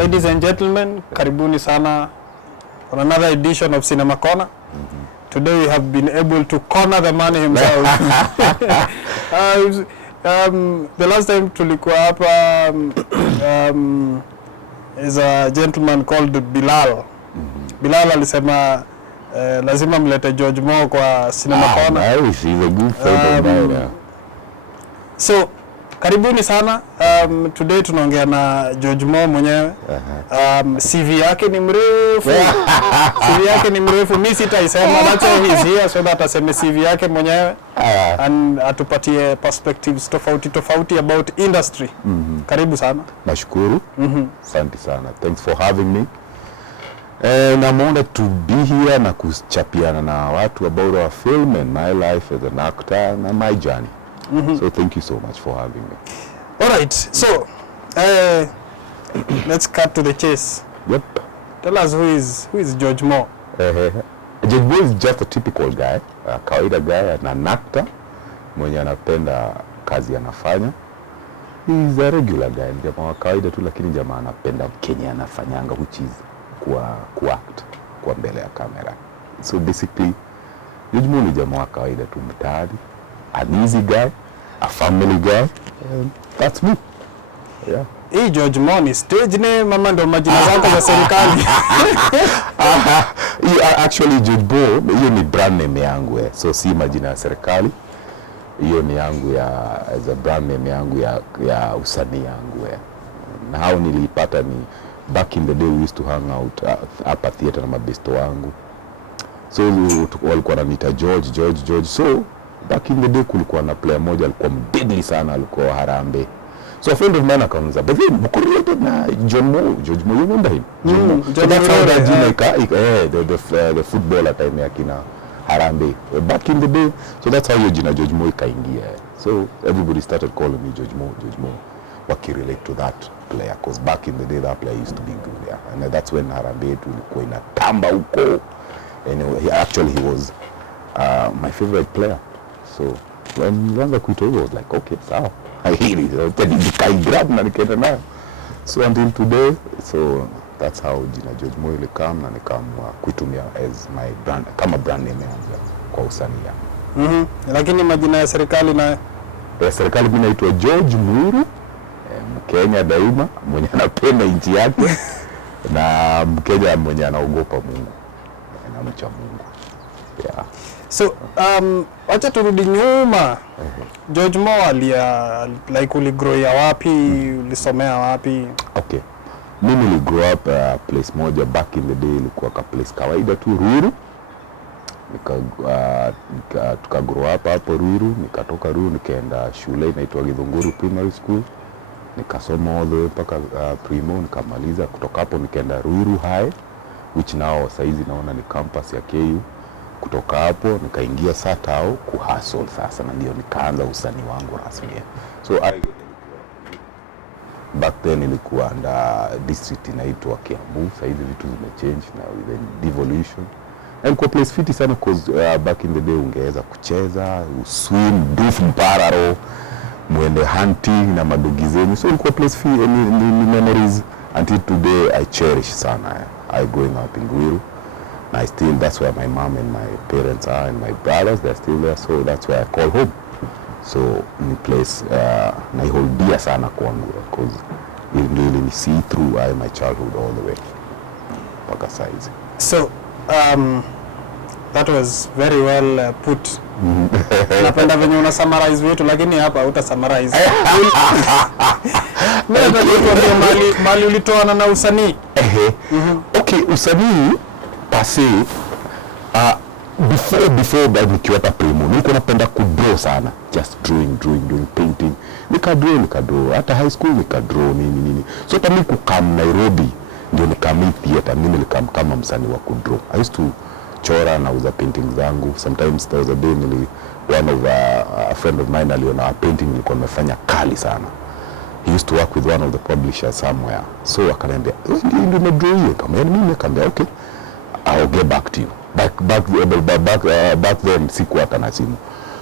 Ladies and gentlemen, karibuni sana on another edition of Cinema Corner. Today we have been able to corner the man himself. The last time tulikuwa hapa is a gentleman called Bilal. Bilal alisema lazima mlete George Moore kwa Cinema Corner. Nice, he's a good friend of mine. So karibuni sana. Today tunaongea na George Moore mwenyewe. CV yake ni mrefu. CV yake ni mrefu. Mimi sitaisema, that's why he's here, so that aseme CV yake mwenyewe and atupatie perspectives tofauti about industry. Karibu sana. Nashukuru. Asante sana. Thanks for having me. And I'm honored to be here na kuchapiana na watu about our film and my life as an actor and my journey. So thank you so much for having me. All right. So let's cut to the chase. Yep. Tell us who is George Moore. George Moore is just a typical guy, a kawaida guy, an actor mwenye anapenda kazi anafanya. He's a regular guy, jamaa wa kawaida tu, lakini jamaa anapenda Kenya anafanyanga, which is kuact kwa mbele ya kamera. So basically George Moore ni jamaa wa kawaida tu mtaani, an easy guy, a family guy, and that's me. Yeah. Hii George Moore ni stage name mama, ndo majina zako za serikali? Actually George Moore hiyo ni brand name yangu, so si majina ya serikali. Hiyo ni yangu as a brand name yangu ya usanii yangu. Na hao nilipata ni back in the day we used to hang out hapa theater na mabesto wangu. So walikuwa wananiita George. So back in the day kulikuwa na player moja alikuwa deadly sana, alikuwa Harambee. So a friend of mine akaanza, but then mko related na George Moore, you remember him? So that's how that jina the footballer time ya kina Harambee back in the day. So that's how your jina George Moore ikaingia. So everybody started calling me George Moore. Wakirelate to that player, because back in the day that player used to be good, yeah. And that's when Harambee tulikuwa inatamba huko. And he was my favorite player. So when nilianza kuitwa hivyo, I was like, okay, sawa. So until today, so that's how jina George Moore ilikam na nikaamua kuitumia as my brand, kama brand name yangu kwa usanii. Lakini majina ya serikali na ya serikali mimi naitwa George Moore, Mkenya daima mwenye anapenda nchi yake na Mkenya mwenye anaogopa Mungu na mcha Mungu. Yeah. So wacha turudi nyuma. George Moore like uligrow ya wapi, ulisomea wapi? Okay. Mimi niligrow up place moja back in the day, ilikuwa ka place kawaida tu Ruiru. Tuka grow up hapo Ruiru, nikatoka Ruiru nikaenda shule inaitwa Githunguru Primary School. Nikasoma all the way mpaka primo, nikamaliza. Kutoka hapo nikaenda Ruiru High, which now saizi naona ni campus ya KU. Kutoka hapo nikaingia Satao kuhustle sasa, na ndio nikaanza usanii wangu rasmi. So back then ilikuwa under district inaitwa Kiambu. Sasa hivi vitu zimechange na with the devolution. And kwa place fiti sana because back in the day ungeweza kucheza, uswim, duf mpararo, mwende hunting na madogi zenu. So ilikuwa place fiti, ni memories until today I cherish sana. I growing up in Ruiru. I still, that's where my mom and my parents are, and my brothers, they're still there, so that's where I call home. So ni place na hold dear sana kwangu, because it really see through my childhood all the way mpaka size. So that was very well put. Napenda venye una summarize vitu, lakini hapa uta summarize. Mimi nataka mali ulitoana na usanii. Okay, usanii pase before that nikiwa hapa primo nilikuwa napenda kudraw sana, just drawing, painting. Nikadraw hata high school nikadraw nini. So hata mimi kukam Nairobi ndio nikamii theater, mimi nilikam kama msanii wa kudraw. I used to chora na uza paintings zangu. Sometimes there was a day one of a friend of mine aliona a painting nilikuwa nimefanya kali sana. He used to work with one of the publishers somewhere. So akaniambia, ndio nimedraw hiyo. Kama mimi nikamwambia okay, I'll get back to you. Back then sikuwa hata na simu.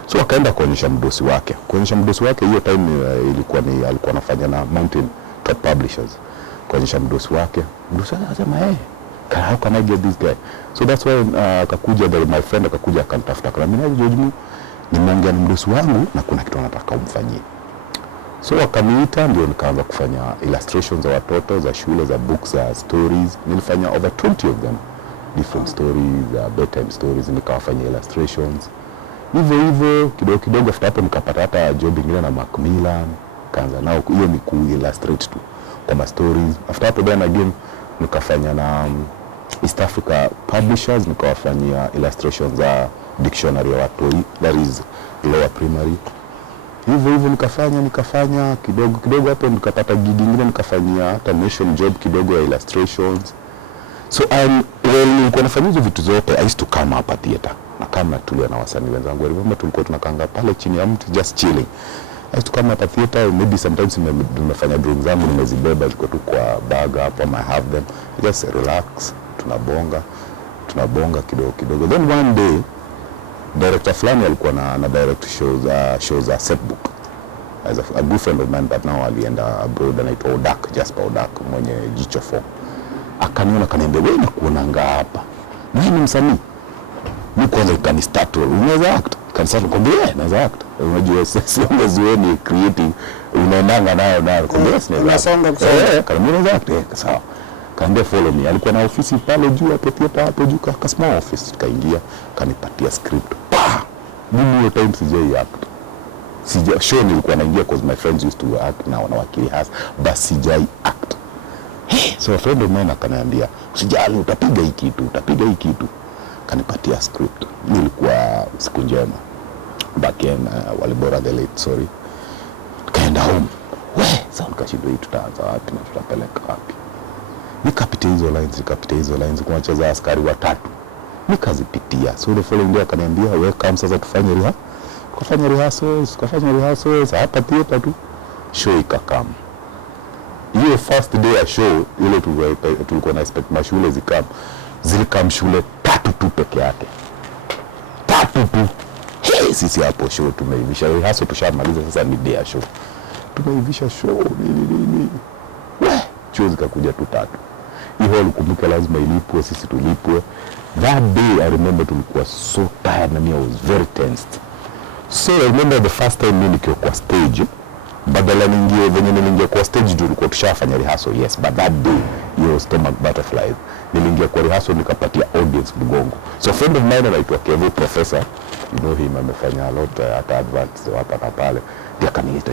So akaenda kuonyesha mdosi wake. Hiyo time ilikuwa alikuwa anafanya na Mountain Top Publishers. kuonyesha mdosi wake akasema how can I get this guy? So that's why akakuja my friend akakuja akanitafuta kana mimi George Mo nimeongea na mdosi wangu na kuna kitu nataka umfanyie. So akaniita, ndio nikaanza kufanya illustrations za watoto za shule, za books, za stories. Nilifanya over 20 of them, different stories, bedtime stories, nikawafanya illustrations hivyo kidogo kidogo. After hapo nikapata hata job ingine na Macmillan, kaanza nao hiyo ni ku-illustrate tu kama stories. After hapo then again nikafanya na East Africa Publishers, nikawafanyia illustrations za dictionary ya watu, that is lower primary. Hivyo nikafanya kidogo hapo nikapata gig nyingine, nikafanyia hata nation job kidogo ya illustrations. So nilikuwa nafanya hizo vitu zote. I used to come hapa theater na kama tulia na wasanii wenzangu, remember tulikuwa tunakanga pale chini ya mti just chilling. I used to come hapa theater, maybe sometimes nimefanya drawings zangu nimezibeba ziko tu kwa bag hapo, I have them, just relax, tunabonga kidogo. Then one day director fulani alikuwa na direct shows za Setbook as a good friend of mine, but now alienda abroad, anaitwa Odak, Jasper Odak, mwenye Jicho 4. Akaniona kaniambia, wewe nakuonanga hapa, wewe ni msanii, mimi kwanza ikanistart, unaweza act? Kanisa nikwambia naweza act. Unajua sasa wewe creative, unaendanga nayo kwambia unasonga kusonga, kama unaweza act sawa. Kaambia follow me. Alikuwa na ofisi pale juu hapo theater hapo juu, ka small office. Tukaingia, kanipatia script. Mimi hiyo time sijai act. Show nilikuwa naingia because my friends used to act na wanawakili hasa, but sijai act. So a friend of mine akaniambia, usijali utapiga hii kitu. Kanipatia script. Nilikuwa siku njema. Back in Walibora the late, sorry. Kaenda home. Sasa nikashindwa hii tutaanza wapi na tutapeleka wapi? Nikapita hizo lines kwa wacheza askari watatu. Nikazipitia. So the following day akaniambia, wewe kama sasa tufanye rehearsals hapa theater tu. Show ikakam. Hiyo first day ya show ile tulikuwa na expect mashule zilikam shule 3 tu peke yake. 3 tu. Sisi hapo show tumeivisha. Rehearsal tushamaliza, sasa ni day ya show. Tumeivisha show nini. Show zikakuja tu 3. Hiyo ulikumbuka lazima ilipwe, sisi tulipwe. That day I remember tulikuwa so tired na I was very tensed. So I remember the first time mimi nikiwa kwa stage, badala niingie kwa stage tulikuwa tushafanya rehearsal, yes, but that day your stomach butterflies. Niliingia kwa rehearsal nikapatia audience mgongo. So friend of mine anaitwa Kevo Professor, you know him, amefanya a lot hata adverts hapa na pale. Ndio kaniita,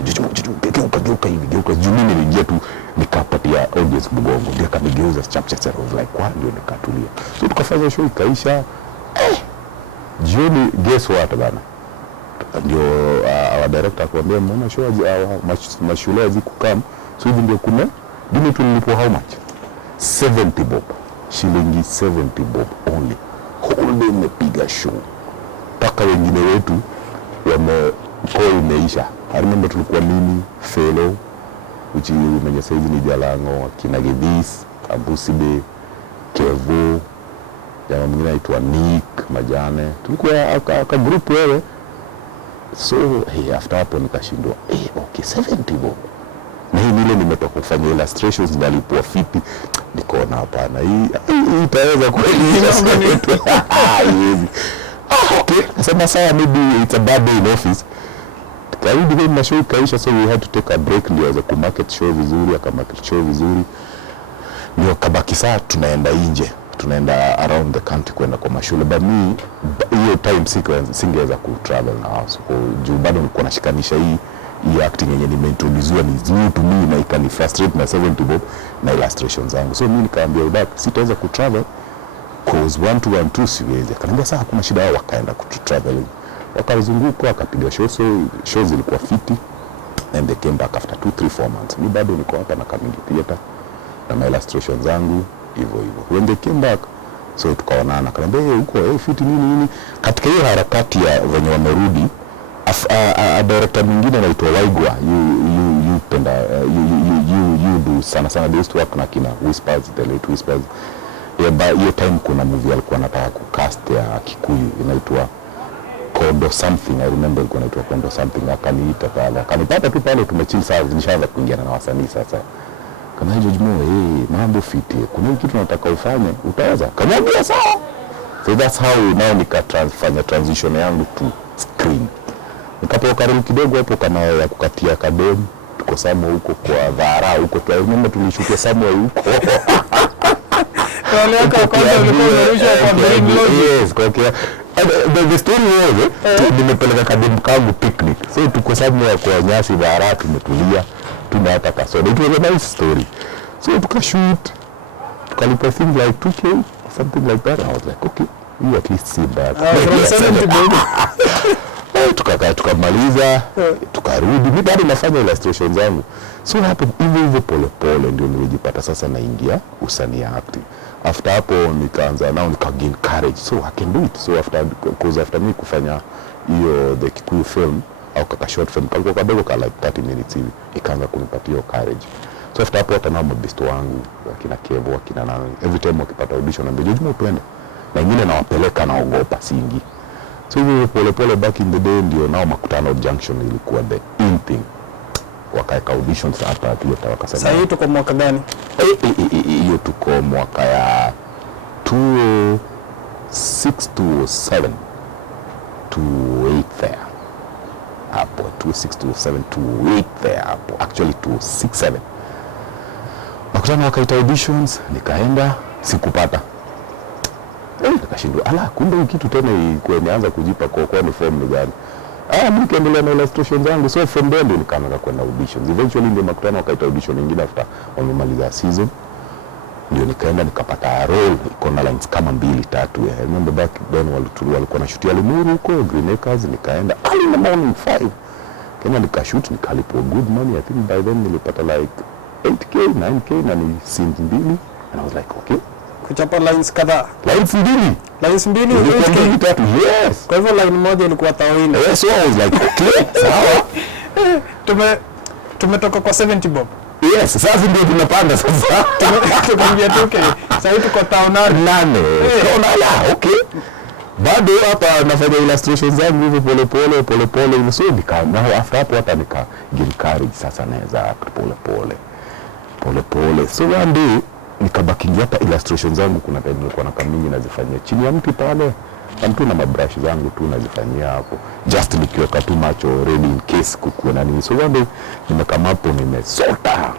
geuka hivi. Mimi niliingia tu nikapatia audience mgongo. Ndio kanigeuza chapter of like what, ndio nikatulia. So tukafanya show ikaisha. Jioni guess what bana? Ndio our director akwambia mbona show mashule hazikukam. So hivi ndio kuna dini tulipo how much? 70 bob. Shilingi 70 bob only. Whole day nimepiga show. Paka wengine wetu wamekoi imeisha. I remember tulikuwa mimi, Fellow, uchi mwenye saizi ni Jalango, kina Gidis, Abuside, Kevo, jamaa mwingine aitwa Nick, Majane. Tulikuwa aka group wewe. So after hapo nikashindwa, okay 70 bob. Na hii nile nimetoka kufanya illustrations ndalipwa fiti. Nikaona hapana, hii itaweza kweli hivi. Okay, sasa sawa, maybe it's a bad day in office. Karudi kwa mashow kaisha, so we had to take a break ndio za kumarket show vizuri. Ndio kabaki saa tunaenda nje, tunaenda around the country kwenda kwa mashule. But me hiyo time singeweza ku travel na wao, so juu bado nilikuwa nashikanisha hii acting yenye nimeintroducewa ni new to me na ikani frustrate na 70 bob na illustrations zangu. So mimi nikaambia Udak sitaweza ku travel cause 1 siwezi. Akaniambia sasa hakuna shida, wao wakaenda ku traveling. Wakazunguka wakapiga show, so shows zilikuwa fiti and they came back after 2-3-4 months. Mimi bado niko hapa na Kamingi Theater na my illustrations zangu hivyo. When they came back, so tukaonana, akaniambia huko fiti nini. Katika hiyo harakati ya wenye wamerudi, a director mwingine anaitwa Waigwa, you do sana they used to work na kina Whispers, the late Whispers. Hiyo time kuna movie alikuwa anataka kucast ya Kikuyu inaitwa Kondo something, I remember ilikuwa inaitwa Kondo something. Akaniita pale, akanipata tu pale, tumechill saa nishaanza kuingia na wasanii sasa. Kama George Mo, mambo fiti. Kuna kitu nataka ufanye, utaweza? Kamwambia sawa. So that's how now nikafanya transition yangu to screen. Nikapewa karibu kidogo hapo kama ya kukatia kadem. Tuko Samo huko kwa Dhara huko. Tunaomba tulishukia Samo huko. Wale wako kwanza walikuwa wanarusha kwa green lodge. Yes, kwa kia. The story was, nimepeleka kadem kangu picnic. So tuko Samo kwa nyasi Dhara tumetulia. Tunataka kasoda. It was a nice story. So tukashoot. Tukalipa things like 2K, something like that. I was like, okay, you at least see that. Tukamaliza, tukarudi. Mimi bado nafanya illustrations zangu. So happened hivyo pole pole ndio nilijipata sasa naingia usanii acting. After hapo nikaanza now gain courage. So I can do it. So after me kufanya hiyo the Kikuyu film au kaka short film kalikuwa kadogo ka like 30 minutes hivi, ikaanza kunipatia courage. So after hapo hata na mabisto wangu wakina Kevo wakina nani every time wakipata audition na George Mo twende na wengine nawapeleka naogopa siingi. So hivyo pole pole back in the day ndio nao Makutano Junction ilikuwa the in thing. Wakaeka auditions hapa Toyota wakasema. Sasa hii tuko mwaka gani? Hiyo tuko mwaka ya 2006 to 7 to 8 there. Hapo 2006 to 7 to 8 there hapo. Actually 2067. Makutano wakaita auditions, nikaenda, sikupata. Nikashindwa, kumbe hii kitu tena imeanza kujipa kwa ni form ni gani. Mimi kaendelea na illustrations zangu, so from there ndio nikaanza kwenda auditions. Eventually ndio Makutano wakaita audition nyingine after wamemaliza season. Ndio nikaenda nikapata role iko na lines kama 2-3. I remember back then walikuwa na shoot ya Limuru huko Green Acres, nikaenda early in the morning 5. Kenya nikashoot nikalipwa good money. I think by then nilipata like 8K, 9K na ni scenes 2 and I was like okay. Kuchapa lines kadhaa. Lines 2. Lines 2 8K. Yes. Kwa hivyo line moja ilikuwa 1000. Yes, so I was like okay, sawa. Tumetoka kwa 70 bob. Yes, sasa ndio tunapanda sasa. Tukamwambia tuke. Sasa hivi tuko 8. Okay. Bado hapa nafanya illustrations zangu hivyo pole pole so na after hapo hata gain courage sasa naweza pole pole. So one day nikabaki hapa illustrations zangu kuna time nilikuwa na kamingi nazifanyia chini ya mti pale. Mtu na mabrush zangu tu nazifanyia hapo. Just nikiweka tu macho ready in case kukuona nini. So one day nimekama hapo nimesota.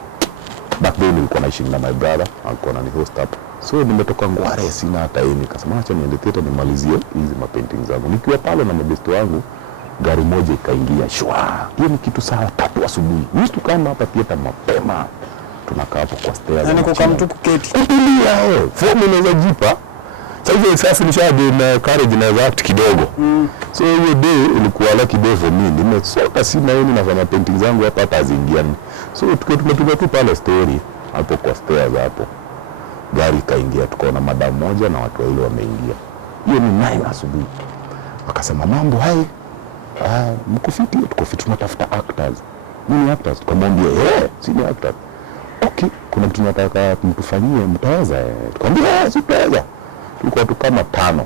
Back then nilikuwa naishi na my brother, alikuwa anani-host hapo. So nimetoka Ngware sina hata yeye nikasema acha niende theater nimalizie hizi paintings zangu. Nikiwa pale na mabesto wangu gari moja ikaingia shwa. Hiyo ni kitu saa 3 asubuhi. Mimi tukama hapa theater mapema. Tunakaa hapo kwa stairs. Yaani kwa mtu kuketi. Kutulia fomu inaweza jipa. Sasa nishagain courage na act kidogo. So hiyo day ilikuwa lucky day for me. Nimesota sina yeye nafanya painting zangu hapa hata zingiani. So tumetupa tu pale story hapo kwa stairs hapo. Gari kaingia tukaona madam moja na watu wale wameingia. Hiyo ni 9 asubuhi. Wakasema mambo hai. Mko fiti? Tuko fiti tunatafuta actors. Mimi actors tukamwambia si ni actor. Okay, kuna kitu nataka mtufanyie mtaweza? Tukamwambia tutaweza. Tulikuwa tu kama 5.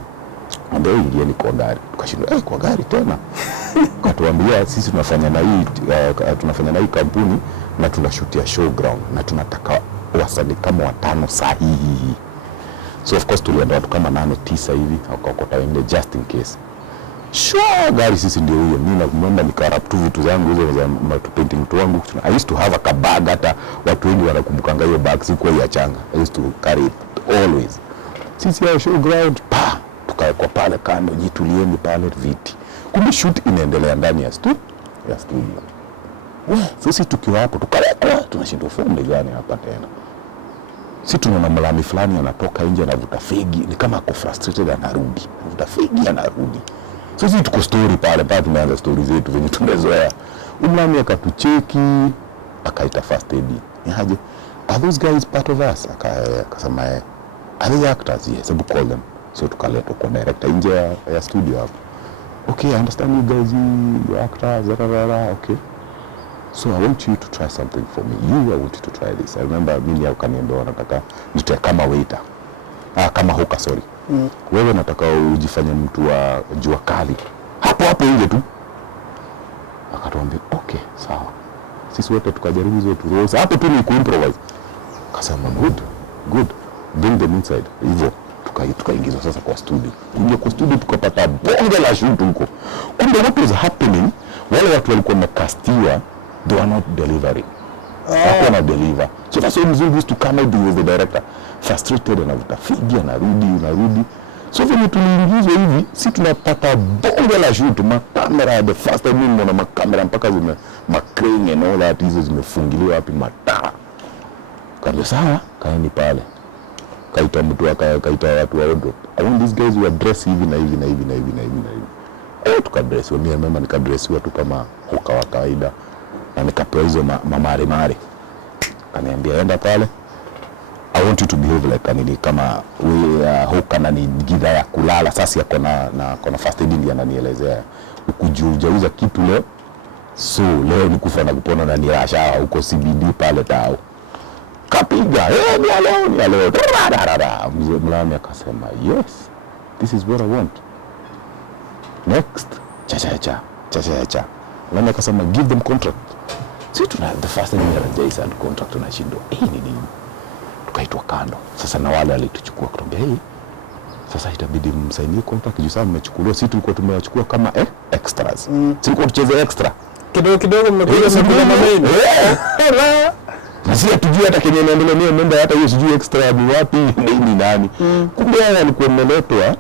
Ndio ingieni kwa gari. Tukashindwa kwa gari tena. Katuambia sisi tunafanya na hii kampuni na tunashutia showground na tunataka wasanii kama 5 sahihi. So of course tulienda watu kama 8-9 hivi wakakota wende just in case. Sure, gari sisi ndio huyo. Mimi nakumwenda nikarap tu vitu zangu hizo za painting tu wangu. I used to have a kabag, hata watu wengi wanakumbukanga hiyo bag sikuwa ya changa. I used to carry it always. Sisi ya showground tukaekwa pale kando, jitulieni pale viti. Kumbe shoot inaendelea ndani ya studio. Sisi tukiwa hapo tukalekwa tunashindwa fomu gani hapa tena. Sisi tunaona mlami fulani anatoka nje anavuta fegi, ni kama ako frustrated anarudi. Anavuta fegi anarudi. Sisi tuko story pale tumeanza stories zetu zenye tumezoea. Mlami akatucheki, akaita first aid. Niaje? Are those guys part of us? Akasema are they actors? Yes, we call them. So tukaletwa kwa director nje ya studio hapo. Okay, I understand you guys, you actors, okay. So I want you to try something for me. I want you to try this. I remember mimi akaniambia nataka nitoe kama waiter. Kama hoka, sorry. Wewe nataka ujifanye mtu wa jua kali. Hapo nje tu. Akatuambia okay, sawa. Sisi wote tukajaribu hizo tu. Hapo tu ni kuimprovise. Akasema good, bring them inside. Hivyo tukaingizwa sasa kwa studio. Kuingia kwa studio tukapata bonge la shoot huko. Kumbe what was happening, wale watu walikuwa wamekastiwa, they were not delivering. Hapo na deliver. So that's why Mzungu used to come out with the director frustrated, anavuta figi, anarudi. So when tuliingizwa hivi, si tunapata bonge la shoot, makamera, the first time mimi naona makamera mpaka zime crane and all that, hizo zimefungiliwa wapi mataa. Kaambia sawa, kaeni pale. Kaita mtu kaita watu wa wardrobe. I want these guys who are dressed hivi na hivi. Tukadress, mimi nikadressiwa tu kama hoka wa kawaida. Na nikapewa hizo mare. Kaniambia enda pale. I want you to behave like kanini kama wewe hoka na ni gidha ya kulala. Sasa yako na first aid ndio ananielezea. Ukujauza kitu leo. So leo nikufa na kupona na nirasha huko CBD pale tao. Kapiga, ni aleo. Mzee Mlami akasema, yes, this is what I want. Next, cha. Mlami akasema, give them contract. So the first time Jaisa and contract tunashindwa. Nini? Tukaitwa kando. Sasa na wale alituchukua kutuambia, sasa itabidi msainie contract juu sasa mmechukuliwa. Sisi tulikuwa tumewachukua kama extras. Tulikuwa tucheze extra. Kidogo mmekuja mameni. Sisi hatujui hata kenye naendelea nenda hata hiyo sijui extra ni wapi ni nani. Kumbe wao walikuwa wameletwa,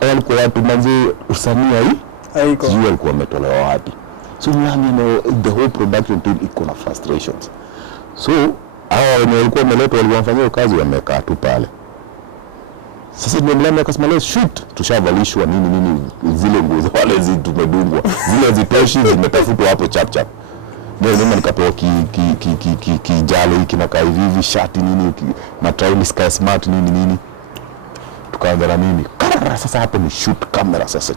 walikuwa watu manzi usania hii. Haiko. Sijui walikuwa wametolewa wapi. So nani the whole production team iko na frustrations. So hao wenye walikuwa wameletwa waliwafanyia kazi wamekaa tu pale. Sasa ndio Mlami akasema let's shoot. Tushavalishwa nini zile nguo za wale tumedungwa. Zile zitoshi zimetafutwa hapo chap. Ndio nikapewa kijalo hiki na hivi shati nini na trail sky smart nini. Tukaanza na nini. Sasa hapo ni shoot camera sasa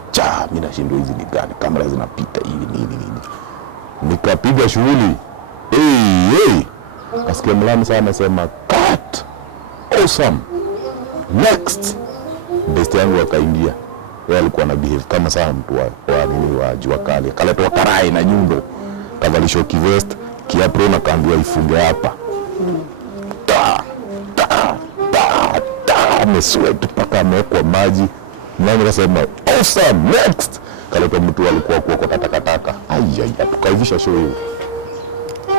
mimi nashindwa hizi ni gani. Kamera zinapita hivi nini. Nikapiga shughuli. Kasikia Mlami sana anasema cut. Awesome. Next. Best yangu akaingia. Yeye alikuwa na behave kama sana mtu wa jua kali. Akaletwa karai na nyundo. Kavalishwa kivest, kiapro na kaambiwa ifunge hapa. Amesweat mpaka amewekwa maji. Mlami akasema awesome, next. Kaletwa mtu alikuwa kwa takataka. Tukaivisha show hiyo.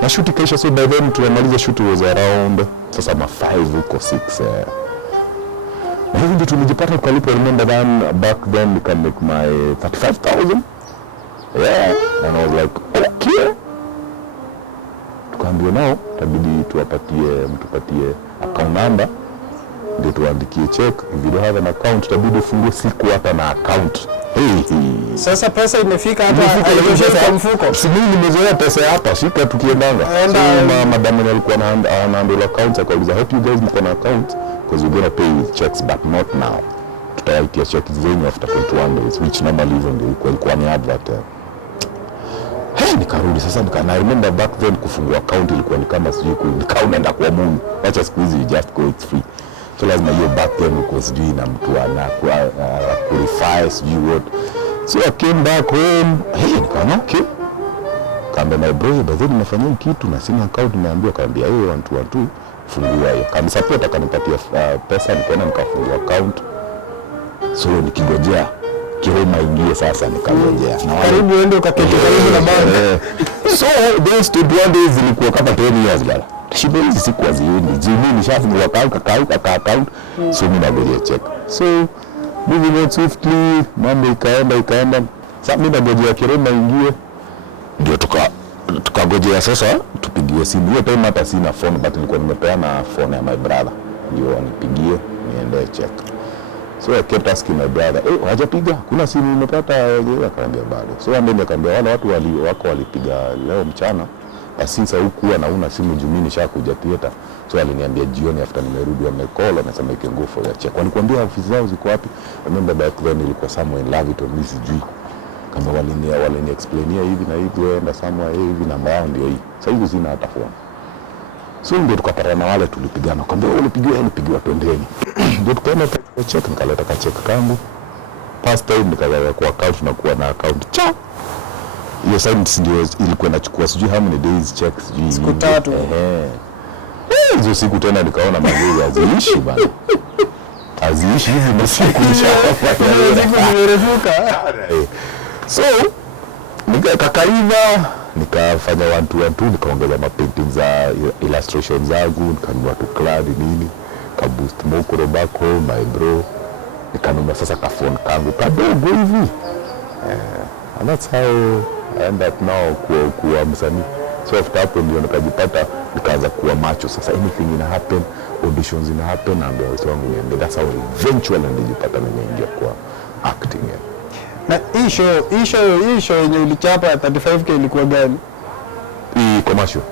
Na shoot ikaisha, so by then tumemaliza shoot was around sasa 5 huko 6. Na hivi ndio tulijipata tukalipo. Remember back then we can make my 35,000. And I was like, okay. Tukaambiwa nao, tabidi mtupatie account number. Ndio tuandikie check. If you don't have an account, tabidi ufungue siku hata na account. Sasa pesa imefika hata kwa mfuko. Si mimi nimezoea pesa hapa, shika tukiendanga. So madam alikuwa anaandika account, akauliza, "Hope you guys mko na account because we're going to pay with checks but not now." Tutawaitia checks zenyu after 21 days, which normally even ilikuwa ni advert. Nikarudi sasa na remember back then kufungua account ilikuwa ni kama sijui unaenda kwa Mungu. Acha siku hizi just go, it's free. So lazima hiyo back then uko sijui na mtu ana qualify sijui what. So I came back home. Nikaona okay. Kaambia my brother, but then nimefanya kitu na sina account, nimeambiwa kaambia 122 fungua hiyo. Kanisupport akanipatia pesa, nikaenda nikafungua account. So nikigojea Kiroma ingie sasa nikangojea. Karibu uende ukaketi karibu na baba. So those 21 days zilikuwa kama 10 years bala. Shibe hizi siku haziendi. Jini nishafungua account. So mimi nangojea check. So moving on swiftly, mambo ikaenda. Sasa mimi nangojea Kiroma ingie. Ndio tukangojea sasa tupigie simu. Hiyo time hata sina phone, but nilikuwa nimepeana phone ya my brother. Ndio anipigie niende check. So I kept asking my brother, hajapiga? Kuna simu umepata? Akaniambia bado. So and then akaniambia wale watu walipiga leo mchana. Basi sasa huku anauna simu juu mimi nishakuja theater. So aliniambia jioni after nimerudi wamecall anasema you can go for your check. Walikwambia ofisi zao ziko wapi? Remember back then ilikuwa somewhere in Lavito, mimi sijui. Kama walini explainia hivi na hivi enda somewhere hivi namba yao ndio hii. Sasa hivi sina hata phone. So ndio tukapata na wale tulipigana. Akamwambia ulipigiwa twendeni. Ndio tukaenda kwa check, nikaleta ka check kangu. Past time nikaweka kwa account na kuwa na account. Hiyo sign ndio ilikuwa inachukua sijui how many days checks sijui. Siku 3. hizo siku tena nikaona mageuzi haziishi bana. Haziishi hivi na siku zimerefuka. So nikakaiva, nikafanya 1-2 nikaongeza mapainting za illustration zangu, nikanunua tu clad nini, kaboost Moko Robako, my bro, nikanunua sasa ka phone kangu kadogo hivi. And that's how I end up now kuwa msanii. So after hapo ndio nikajipata nikaanza kuwa macho sasa, anything ina happen, auditions ina happen, and wangu niende. That's how eventually nilijipata nimeingia kwa acting. Na hii show yenye ulichapa 35K ilikuwa gani? Hii commercial.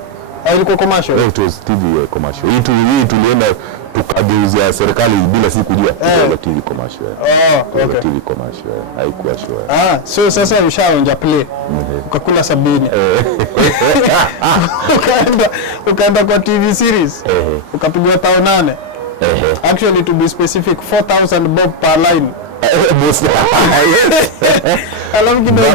Ilikuwa commercial? It was TV commercial. Hii tulienda tukageuzia serikali bila si kujua. Ilikuwa TV commercial. Okay. TV commercial. Haikuwa show. So sasa ushaonja play. Ukakula 70. Ukaenda kwa TV series. Ukapigwa 8,000. Actually to be specific 4,000 bob per line. Alafu kidogo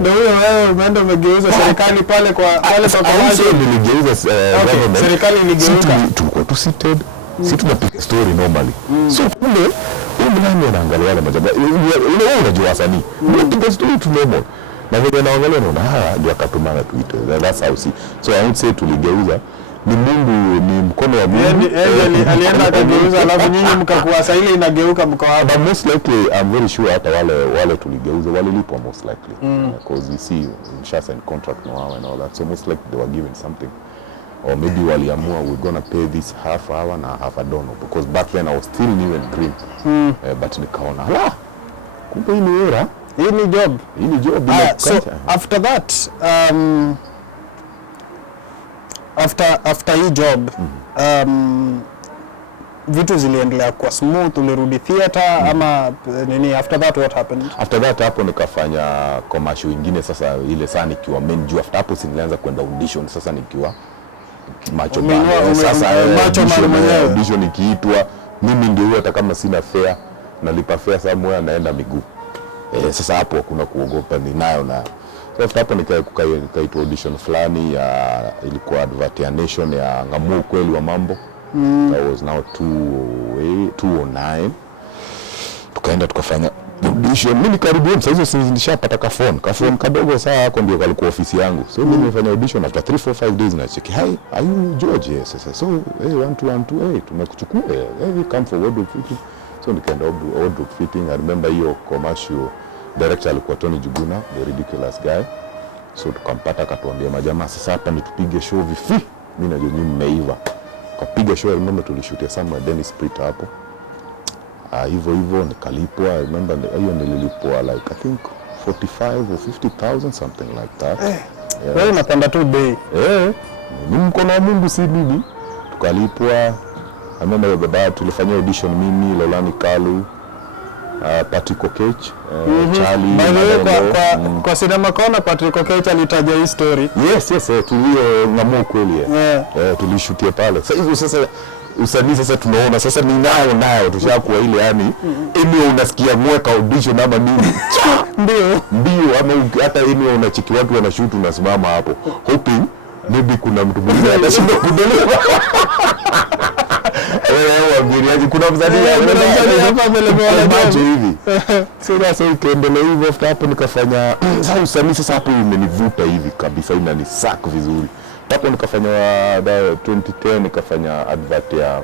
ndio wewe umeenda umegeuza serikali pale kwa commercial. Niligeuza government. Serikali iligeuka. Tulikuwa tu seated. Sisi tunapiga story normally. So kumbe mimi naangalia wale majamaa. Ile unajua wasanii. Tunapiga story tu normal. Na vile naangalia naona ndio akatumana tuite. That's how see. So I would say tuligeuza ni Mungu, ni mkono wa Mungu. Alienda akageuza, alafu nyinyi mkakuwa saa ile inageuka mko hapa. But most likely I'm very sure hata wale tuligeuza walilipwa most likely, because you see Shasa and contract now and all that, so most likely they were given something, or maybe waliamua we're gonna pay this half hour na half a dono, because back then I was still new and green. But nikaona kumbe hii ni era, hii ni job. So after that after hii job vitu ziliendelea kwa smooth, ulirudi theater ama nini? After that what happened? After that hapo nikafanya commercial ingine sasa, ile sana nikiwa main juu. After hapo nilianza kwenda audition sasa nikiwa macho bado. Sasa audition ikiitwa mimi ndio hata kama sina fare nalipa fare somewhere naenda miguu. Sasa hapo kuna kuogopa ninayo na so after hapo nikaitwa audition fulani ya ilikuwa advert ya Nation ya Ng'amuo Ukweli wa Mambo. That was now 2009. Tukaenda tukafanya audition. Mimi karibuni sasa hizo nilishapata ka phone kadogo saa hapo ndio kalikuwa ofisi yangu. So mimi nimefanya audition after 3-4-5 days na check. Hi, are you George? Yes. So hey, 1-2 tumekuchukua. Hey, come for wardrobe fitting. So nikaenda wardrobe fitting. I remember hiyo commercial director alikuwa Tony Juguna, the ridiculous guy. So tukampata akatuambia majamaa sasa hapa nitupige show vipi? Mimi najua nyinyi mmeiva. Kapiga show, I remember tulishutia somewhere Dennis Sprit hapo. Hivyo nikalipwa. I remember hiyo nililipwa like I think 45 or 50,000 something like that. Wewe unapanda tu bei. Ni mkono wa Mungu si mimi. Tukalipwa. I remember baba tulifanya audition mimi, Lolani Kalu, Patrick Okech, Charlie. Kwa Cinema Corner Patrick Okech alitaja hii story. Yes, tulio Ng'amuo Ukweli. Tulishutia pale. Sasa hizo sasa usanii sasa tunaona sasa ni nayo tushakuwa ile yani emi unasikia mweka audition ama nini. Ndio ama hata emi unachiki watu wanashoot unasimama hapo hoping maybe kuna mtu mwingine atashinda kudeliver. Kuna mzani hapa mbele macho hivi. Sasa ikaendelea hivyo. After hapo nikafanya sasa usanii sasa hapo imenivuta hivi kabisa, inanisack vizuri. Hapo nikafanya 2010 nikafanya advert ya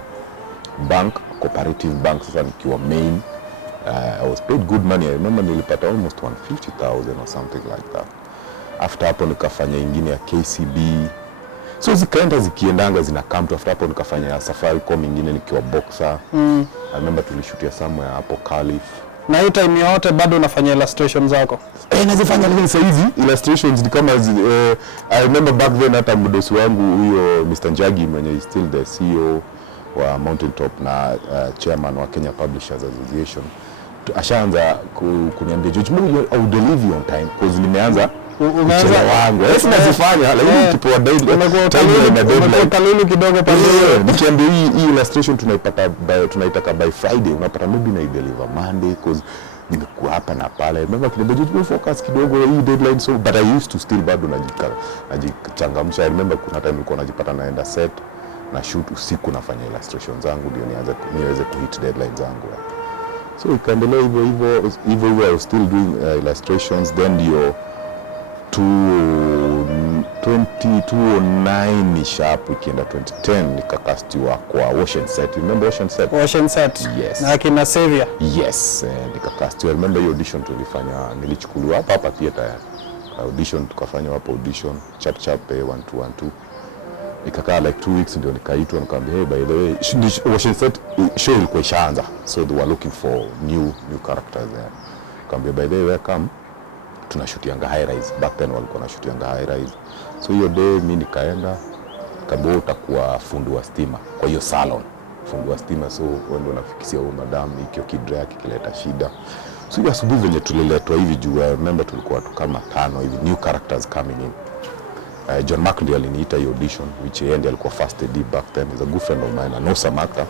bank, cooperative bank sasa nikiwa main. I was paid good money. I remember nilipata almost 150,000 or something like that. After hapo nikafanya ingine ya KCB. So zikiendanga zina come to. After hapo nikafanya Safaricom ingine nikiwa boxer. I remember tulishutia somewhere hapo Calif. Na hiyo time yote bado unafanya illustration zako? Nazifanya lakini sasa hizi illustrations ni kama I remember back then hata mdosi wangu huyo Mr. Njagi mwenye is still the CEO wa Mountain Top na chairman wa Kenya Publishers Association. Ashaanza kuniambia George, I will deliver on time because nimeanza umeanza wangu. Nazifanya lakini kipoa daily talulu kidogo pale. Nikiambia hii illustration tunaitaka by Friday, unapata maybe na deliver Monday because nimekuwa hapa na pale. Remember kidogo focus kidogo hii deadline, so but I used to still bado najichangamsha. I remember kuna time nilikuwa najipata naenda set na shoot usiku, nafanya illustration zangu ndio niweze kuhit deadline zangu. So ikaendelea hivyo I was still doing illustrations. Then ndio 2009 sharp ikienda 2010 nikakastiwa kwa Wash and Set. You remember Wash and Set? Wash and Set. Yes. Na kina Xavier. Yes, nikakastiwa. Remember hiyo audition tulifanya, nilichukuliwa hapa theater ya audition, tukafanya hapo audition chap 1 2 1 2. Ikakaa like 2 weeks ndio nikaitwa, nikamwambia hey, by the way Wash and Set show ilikuwa ishaanza, so they were looking for new characters there. Nikamwambia by the way welcome, tunashutianga high rise. Back then walikuwa nashutianga high rise. So hiyo day mimi nikaenda, kabla utakuwa fundi wa stima kwa hiyo salon, fundi wa stima. So wewe ndio unafikisia huyo madam ikio kidra yake kileta shida. So hiyo asubuhi venye tuliletwa hivi juu, I remember tulikuwa tu kama 5 hivi new characters coming in. John Mark ndio aliniita hiyo audition, which yeye ndiye alikuwa first AD back then. He's a good friend of mine, no Samantha.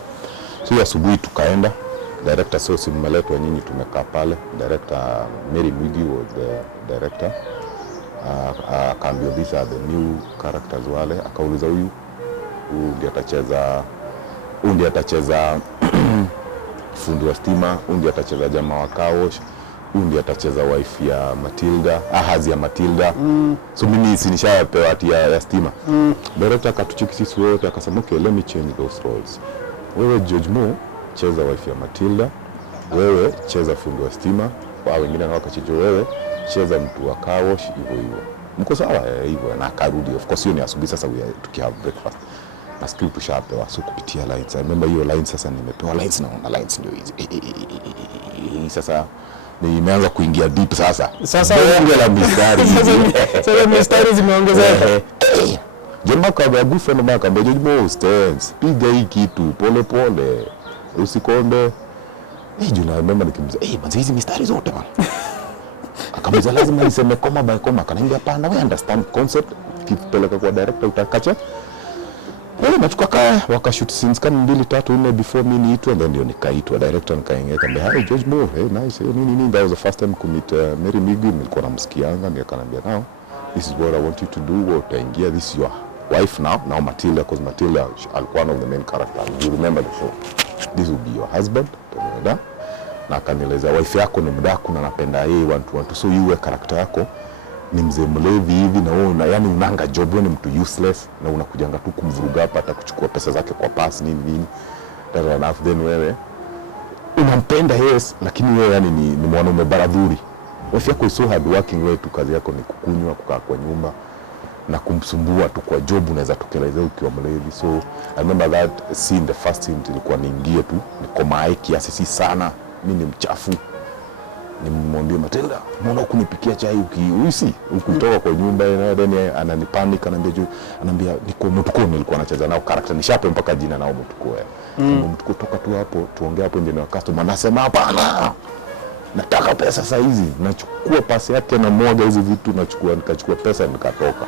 So hiyo asubuhi tukaenda, director sio simuletwa nyinyi, tumekaa pale. Director Mary Mwigi was the director. Akaambia these are the new characters wale. Akauliza huyu ndiye atacheza fundi wa stima, ndiye atacheza jamaa wa Kawosh, ndiye atacheza wife ya Matilda, Hazi ya Matilda. So mimi sinishapewa ati ya stima. Director akatucheki sisi wote akasema okay, let me change those roles. Wewe George Mo cheza wife ya Matilda, wewe cheza fundi wa stima, kwa wengine na wakachicho wewe cheza mtu wa Kawosh, hivyo. Mko sawa hivyo? Na akarudi. Of course hiyo ni asubuhi, sasa tukihave breakfast. Na script tushapewa, so kupitia lines. I remember hiyo lines, sasa nimepewa lines, naona lines ndio hizi. Sasa nimeanza kuingia deep sasa. Sasa bonge la mistari. Sasa mistari zimeongezeka. Jamaa kwa good friend maka mbeje Mo stands. Piga hii kitu pole pole. Usikonde. Juna remember nikimza, manzi hizi mistari zote bana. Akamwambia lazima niseme koma by koma. Akaniambia hapana, we understand concept. Kipeleka kwa director utakacha. Na tukakaa wakashoot scenes kama 2 3 4 before mimi niitwa, then ndio nikaitwa. Director nikaingia akamwambia hey George Mo, hey nice, nini. That was the first time kumit Mary Migi. Nilikuwa namsikianga, ndio akaniambia now this is what I want you to do. Utaingia, this is your wife now Matilda, because Matilda alikuwa one of the main characters. You remember the show, this will be your husband. Na akanieleza wife yako ni mdaku na napenda yeye 1 2 1. So yule character yako ni mzee mlevi hivi, na wewe yani unanga job, ni mtu useless na unakujanga tu kumvuruga hapa, hata kuchukua pesa zake kwa pass nini. That's enough. Then wewe unampenda yes, lakini wewe yani ni mwanaume baradhuri. Wife yako is so hard working, wewe tu kazi yako ni kukunywa, kukaa kwa nyumba na kumsumbua tu kwa job, unaweza tokelezea ukiwa mlevi. So I remember that scene, the first scene ilikuwa niingie tu niko mae kiasi si sana, mimi ni mchafu. Nimwambia Matilda, mbona kunipikia chai ukiusi ukitoka kwa nyumba, na then ananipanic, ananiambia niko Mtuko, nilikuwa nacheza nao character nishape mpaka jina nao Mtuko. Mtuko toka tu hapo tuongea hapo nje na customer, nasema hapana, nataka pesa sasa hizi. Nachukua pasi yake na mwaga hizi vitu, nikachukua pesa nikatoka.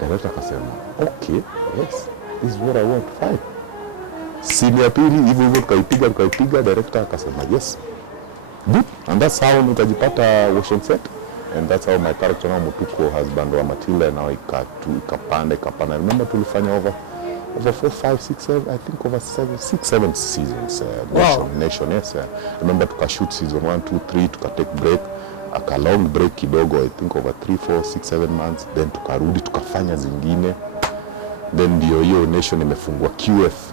Director akasema okay, yes, this is what I want, fine. Scene ya pili hivyo tukaipiga. Director akasema yes, good. And that's how nitajipata Wash and Set, and that's how my character now Mtuko, husband wa Matilda, now ikapanda. I remember tulifanya over 4 5 6 7, I think over 6 7 seasons. Nation, yes. I remember tukashoot season 1 2 3, tukatake break, aka long break kidogo, I think over 3 4 6 7 months, then tukarudi tukafanya zingine. Then ndio hiyo Nation imefungwa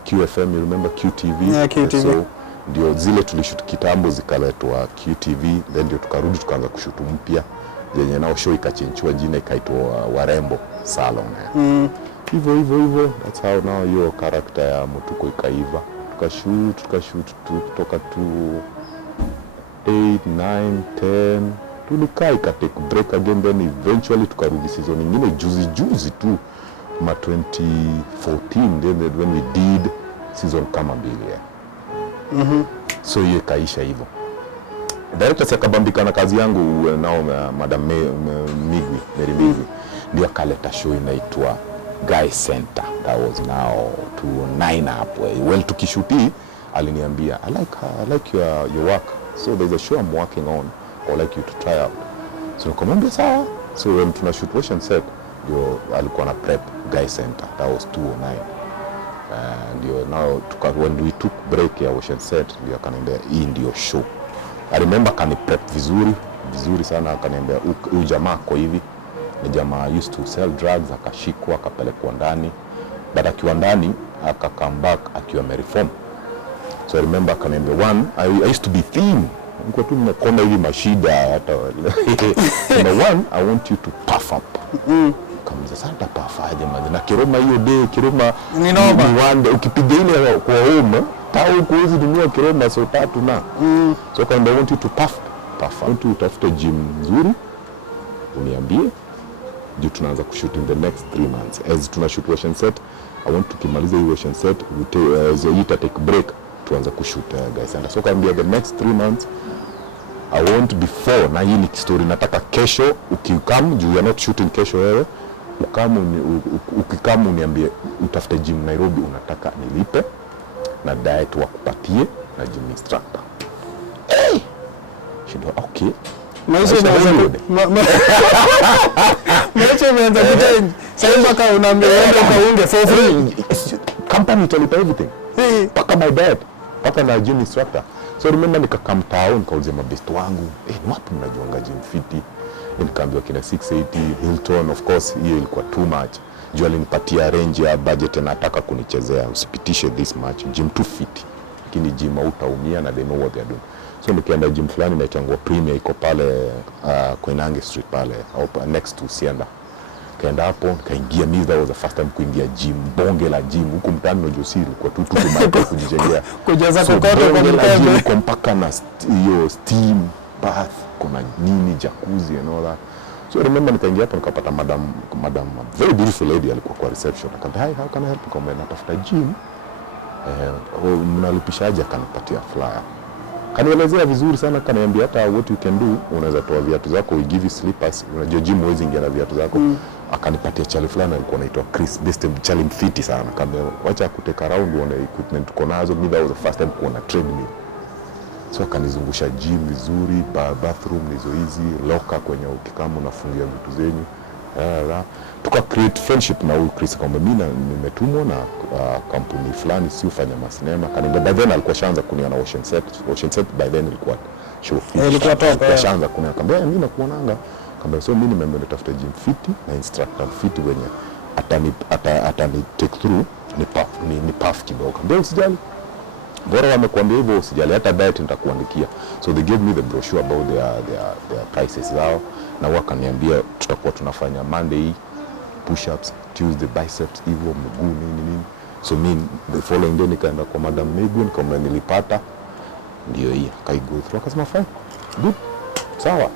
QFM, you remember QTV? Yeah, QTV. So ndio zile tulishoot kitambo zikaletwa QTV, then ndio tukarudi tukaanza kushoot mpya yenye nao show ikachenjwa jina ikaitwa Warembo Salon. Hivyo that's how now your character ya Mtuko ikaiva. Tukashoot kutoka to 8 9 10, tulikaa ikatake break again, then eventually tukarudi season nyingine juzi tu ma 2014, then when we did season kama 2. So hiyo kaisha hivyo. Director sakabambika na kazi yangu nao Madam Mary Migi, ndio akaleta show inaitwa Guy Center. That was now to 9 up. Well, tukishuti aliniambia I like your work, so there's a show I'm working on, I like you to try out. So nikamwambia sawa. So when tunashoot Wash and Set, ndio alikuwa na prep Guy Center. That was 2009. Ndio nao when we took break ya Ocean Set ndio akaniambia hii ndio show. I remember kani prep vizuri sana, akaniambia huyu jamaa kwa hivi ni jamaa used to sell drugs, akashikwa akapelekwa ndani, but akiwa ndani aka come back akiwa reform. So I remember akaniambia one, I used to be thin, nilikuwa tu nimekonda hivi mashida hata number one, I want you to puff up. Kama sasa pafaje maana na Kiroma hiyo day Kiroma ni noma, ukipiga ile kwa home au kuwezi dunia Kiroma so tatu na so kama I want you to puff up, utafute gym nzuri uniambie, ndio tunaanza kushoot in the next 3 months. As tunashoot Ocean Set, I want to kimaliza hiyo Ocean Set, we take break tuanza kushoot guys. And so kama the next 3 months I want before na hii story nataka kesho ukikam juu you are not shooting kesho wewe ukikamu uniambie utafute gym Nairobi unataka nilipe na diet wakupatie na gym instructor. Shindo okay. Maisha imeanza kuchange. Sasa mpaka unaambia uende ukaunge for free. Company italipa everything. Paka my diet, paka na gym instructor. So remember nikakam town nikaulizia mabesto wangu, ni wapi mnajiunga gym fiti? Nikaambiwa kina 680 Hilton. Of course hiyo ilikuwa too much. Juu alinipatia range ya budget na nataka kunichezea, usipitishe this much, gym too fit. Lakini gym hautaumia na they know what they are doing. So nikaenda gym fulani inaitwa Premier, iko pale Koinange Street pale next to Sienda. Kaenda hapo nikaingia, mimi that was the first time kuingia gym, bonge la gym huko mtaani na Josiri kwa tu kujijengea kujaza kokoto kwa mtembe kwa mpaka na hiyo steam bath, kuna nini jacuzzi and all that. So I remember nikaingia hapo nikapata madam very beautiful lady alikuwa kwa reception. Akaniambia hi, how can I help? Nikamwambia natafuta gym, mnalipishaje? Akanipatia flyer, kanielezea vizuri sana, kaniambia hata what you can do, unaweza toa viatu zako, we give you slippers, unajua gym huwezi ingia na viatu zako. Akanipatia chali fulani alikuwa anaitwa Chris, best chali mfiti sana, kama wacha kuteka around uone equipment tuko nazo. Mimi that was the first time kuona treadmill. So akanizungusha gym vizuri, bathroom nizo hizi, locker kwenye ukikamu unafungia vitu zenyu. Tuka create friendship na huyu Chris, kwamba mimi nimetumwa na kampuni fulani si ufanya masinema. Kaniambia by then alikuwa shaanza kuniona Ocean Set by then ilikuwa show fit. Ilikuwa top. Shaanza kuniona, akamwambia mimi nakuonanga. Akamwambia so mimi nimeenda nitafuta gym fit na instructor fit wenye atani take through ni puff kidogo. Akamwambia usijali, bora wamekuambia hivyo usijali, hata diet nitakuandikia. So they gave me the brochure about their prices zao, na wakaniambia tutakuwa tunafanya Monday push-ups, Tuesday biceps, hivyo mguu nini. So mimi the following day nikaenda kwa Madam Megun, kama nilipata ndio hii kai go through. Akasema fine, good, sawa,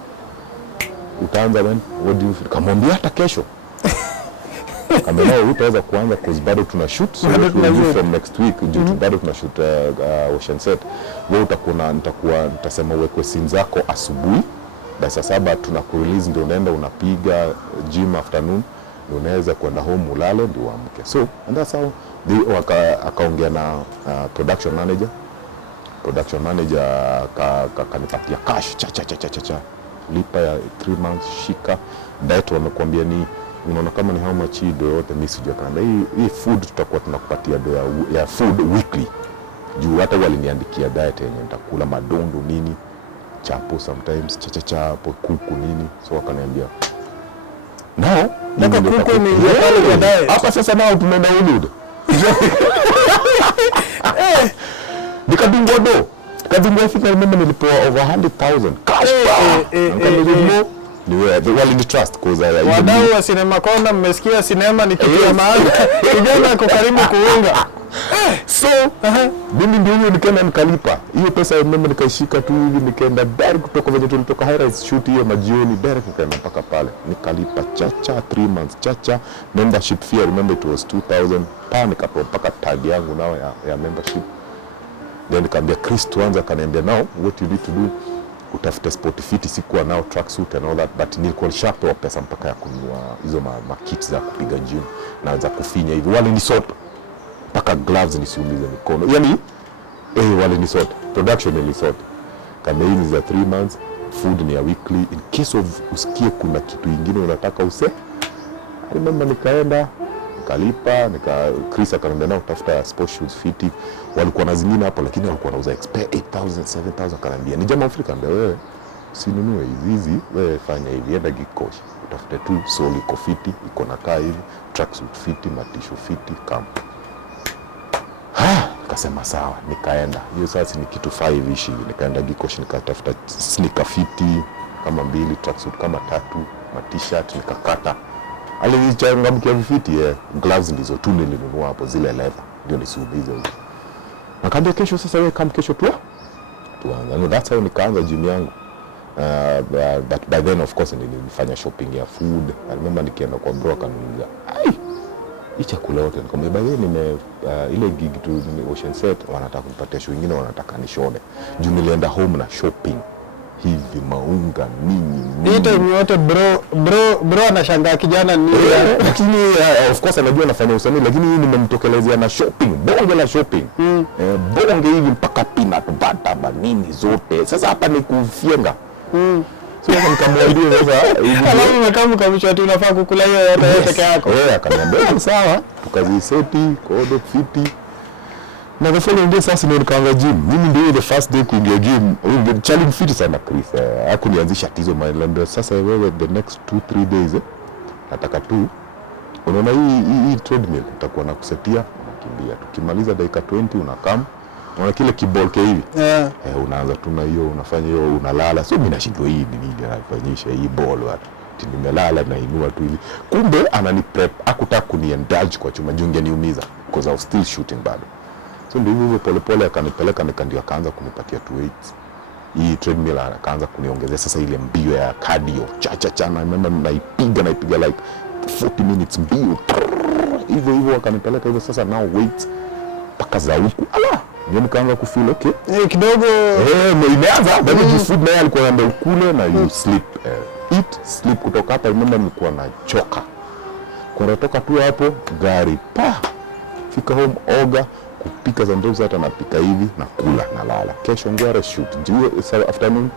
utaanza when, what do you feel? Kamwambia hata kesho. Kama leo utaweza kuanza cause bado tuna shoot, so from next week bado tuna shoot Ocean Set. Wewe nitasema uwekwe simu zako asubuhi saa 7 tunakurelease, ndio unaenda unapiga gym afternoon, ndio unaweza kwenda home ulale ndio uamke. So and that's how akaongea na production manager kanipatia cash cha lipa ya 3 months, shika diet wamekuambia ni unaona kama ni how much do yote mimi sijakanda hii food tutakuwa tunakupatia do ya food weekly, juu hata waliniandikia diet yenye nitakula madondo nini, chapo sometimes chapo kuku nini. So wakaniambia now naka kuku ni pale ya diet hapa sasa, nao tunaenda Ulud nikadungwa do kadungwa fika. Remember nilipewa over 100,000 cash ni trust cause wadau wa Cinema Corner, mmesikia sinema ni kitu ya maana. Kijana ako karibu kuunga. So mimi ndio hiyo nikaenda nikalipa hiyo pesa. Mimi nikaishika tu hivi nikaenda direct kutoka venye tulitoka Highrise shoot hiyo majioni, direct nikaenda mpaka pale nikalipa chacha 3 months chacha membership fee. Remember it was 2,000 pound, nikapewa mpaka tag yangu nao ya membership. Then nikamwambia Chris tuanze, akaniambia now what you need to do, utafuta sport fit. Sikuwa nao tracksuit and all that, but nilikuwa nishapewa pesa mpaka ya kununua hizo makits za kupiga gym na za kufinya hivi. Wale ni sort mpaka gloves nisiumize mikono, yani wale ni sort production ni sort. Kama hii ni za 3 months, food ni ya weekly, in case of usikie kuna kitu kingine unataka use. I remember nikaenda nikalipa, Chris akaniambia nao tafuta sports shoes fiti. Walikuwa na zingine hapo lakini walikuwa wanauza 8,000 7,000, akaniambia ni jamaa Afrika, nikamwambia wewe usinunue hizi, wewe fanya hivi, enda Gikosh utafute tu soli iko fiti, iko na kaa hivi, tracksuit fiti, matisho fiti, kama nikasema sawa, nikaenda. Hiyo sasa ni kitu 5 ishi, nikaenda Gikosh nikatafuta sneaker fiti kama 2, tracksuit kama 3, ma t-shirt nikakata. Alichangamkia vifiti gloves ndizo tu nilinunua hapo, zile leather ndio nisiumize huko. Nakaambia kesho sasa wewe kama kesho tuanze. And that's how nikaanza gym yangu. But by then of course nilifanya shopping ya food. I remember nikienda kwa bro akaniuliza, hii chakula yote nikamwambia by then ile gig tu Ocean Set wanataka kunipatia show nyingine, wanataka nishone. Juu nilienda home na shopping hivi maunga nini. Hii time yote bro anashangaa kijana ni lakini of course anajua nafanya usanii, lakini hii nimemtokelezea na shopping, bonge la shopping. Bonge hivi mpaka peanut butter nini zote. Sasa hapa ni kufyenga. Sasa nikamwambia sasa hivi alafu makamu kabisa tu unafaa kukula hiyo yote peke yako. Akaniambia sawa, tukaziseti kodo fiti. Na the following day sasa ndio nikaanza gym. Mimi ndio the first day kuingia gym. Challenge fit sana Chris. Hakunianzisha tizo maendeleo. Sasa wewe the next 2-3 days nataka tu unaona hii treadmill utakuwa na kusetia, unakimbia. Tukimaliza dakika 20 unakam. Unaona kile kibolke hivi. Unaanza tu na hiyo, unafanya hiyo, unalala. Sio mimi nashindwa hii nini anafanyisha hii ball wapi. Nimelala na inua tu hivi. Kumbe anani prep, hakutaka kuniindulge kwa chuma junge niumiza because I was still shooting bado. So ndio hivyo polepole akanipeleka ndio akaanza kunipatia 2 weights. Hii treadmill akaanza kuniongezea sasa ile mbio ya cardio. Cha na remember naipiga like 40 minutes mbio. Hivyo akanipeleka hivyo sasa now weights paka za huku. Ndio nikaanza kufeel okay. Kidogo imeanza bado food naye alikuwa anambia ukule na you sleep. Eat, sleep. Kutoka hapa remember nilikuwa nachoka. Kwa natoka tu hapo gari fika home oga kupika za ndogo hata napika hivi na kula na lala. Kesho ngware shoot. Afternoon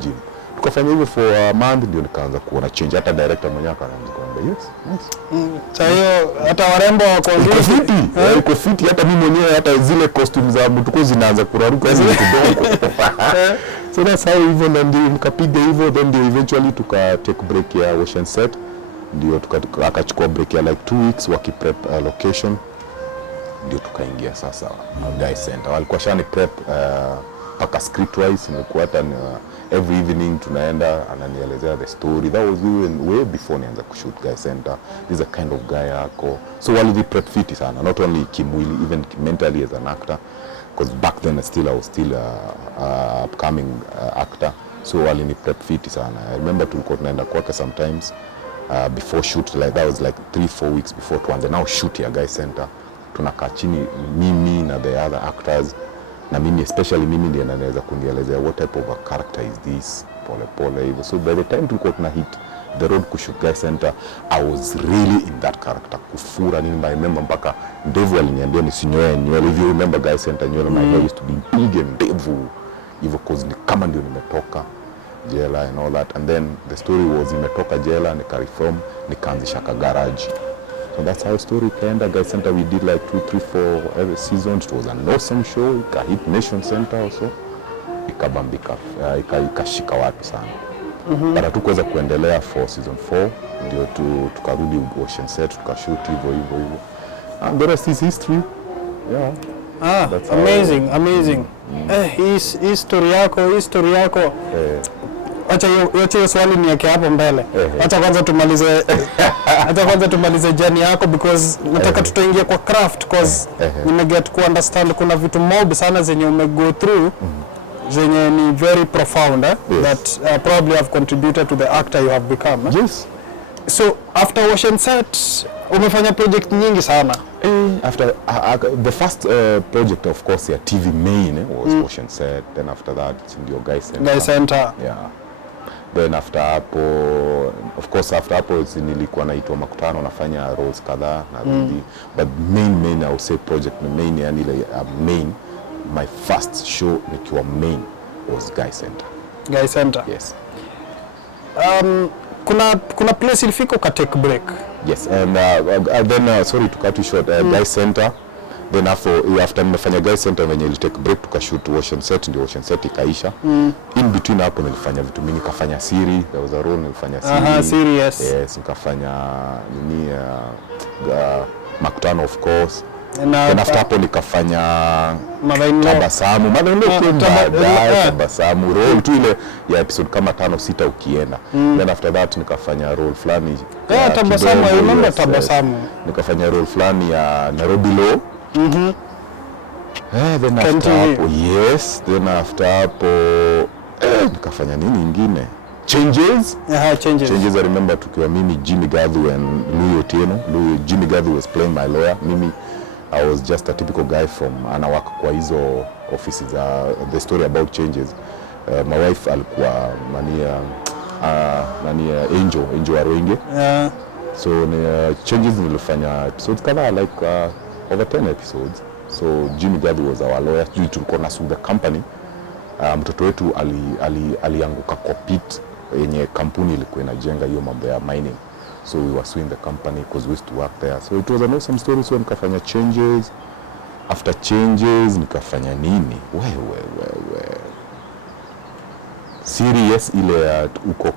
gym. Tukafanya hivyo for a month ndio nikaanza kuona change. Hata director mwenyewe akaanza kuambia yes, nice. Sasa hiyo hata warembo wako fiti. Iko fiti hata mimi mwenyewe hata zile costume za mtuko zinaanza kuraruka zile kidogo. So that's how hivyo ndio nikapiga hivyo, then ndio eventually tuka take break ya Ocean Set. Ndio akachukua break ya like 2 weeks wakiprep location. Ndio tukaingia sasa Guy Center. Walikuwa shani prep paka script wise, nilikuwa hata every evening tunaenda ananielezea the story. That was even way before nianza kushoot Guy Center. This is a kind of guy yako. So wali prep fiti sana, not only kimwili, even mentally as an actor, because back then I was still a upcoming actor. So wali ni prep fiti sana. I remember tulikuwa tunaenda kwake sometimes before shoot, like that was like 3-4 weeks before tuanze now shoot ya Guy Center. Tunakaa chini mimi na the other actors, na mimi especially mimi ndiye anaweza kunielezea what type of a character is this pole hivyo. So by the time tulikuwa tuna hit the road kushoot Guy Center, I was really in that character. Kufura nini, I remember mpaka ndevu aliniambia nisinyoe nywele. If you remember Guy Center nywele, my hair used to be big and ndevu hivyo cause ni kama ndio nimetoka jela and all that. And then the story was nimetoka jela nikareform, nikaanzisha ka garage. So that's how story kaenda. Guy Center we did like 2-3-4 every season. It was an awesome show. Ika hit Nation Center also. Ikabambika, ikashika watu sana. But hatukuweza kuendelea for season 4. Ndio tukarudi Ocean Set, tukashoot hivyo. And the rest is history. Yeah. That's amazing. Hii story yako. Acha hiyo swali ni yake hapo mbele. Acha kwanza tumalize journey yako because nataka tutaingia kwa craft because nimeget ku understand kuna vitu mob sana zenye umego through zenye ni very profound that probably have contributed to the actor you have become. Yes. So after Ocean Set umefanya project nyingi sana. After the first project of course ya TV main was Ocean Set. Then after that ndio Guy Center. Yeah. Then after hapo, of course after hapo nilikuwa naitwa makutano nafanya roles kadhaa narudi. But main I would say project main yani ile main, my first show nikiwa main was Guy Center. Guy Center. Yes. Kuna place ilifika uka take break. Yes, and then sorry to cut you short, Guy Center. Then after nimefanya Guy Center venye ili take break tukashoot Ocean Set, ndio Ocean Set ikaisha. In between hapo nilifanya vitu mingi, nikafanya Siri, there was a role nilifanya Siri. Siri, yes. Yes, nikafanya nini Makutano of course. Na Then after hapo nikafanya Tabasamu. Tabasamu role tu ile ya episode kama 5-6 ukienda. Then after that nikafanya role fulani Tabasamu, I remember Tabasamu. Nikafanya role fulani ya Nairobi Law. Then after hapo, yes, then after hapo nikafanya nini ingine? Changes. Changes, I remember tukiwa mimi, Jimmy Gathu and Louis Otieno. Jimmy Gathu was playing my lawyer. Mimi, I was just a typical guy from anawaka kwa hizo offices. The story about Changes. My wife alikuwa Angel Waroinge. So Changes nilifanya episodes kadhaa, like over 10 episodes. So Jimmy Gathu was our lawyer. Tulikuwa na sue the company. Mtoto wetu alianguka kwa pit yenye kampuni ilikuwa inajenga hiyo mambo ya mining. So we were suing the company because we used to work there. So it was an awesome story. So nikafanya Changes. After Changes nikafanya nini? Serious ile uko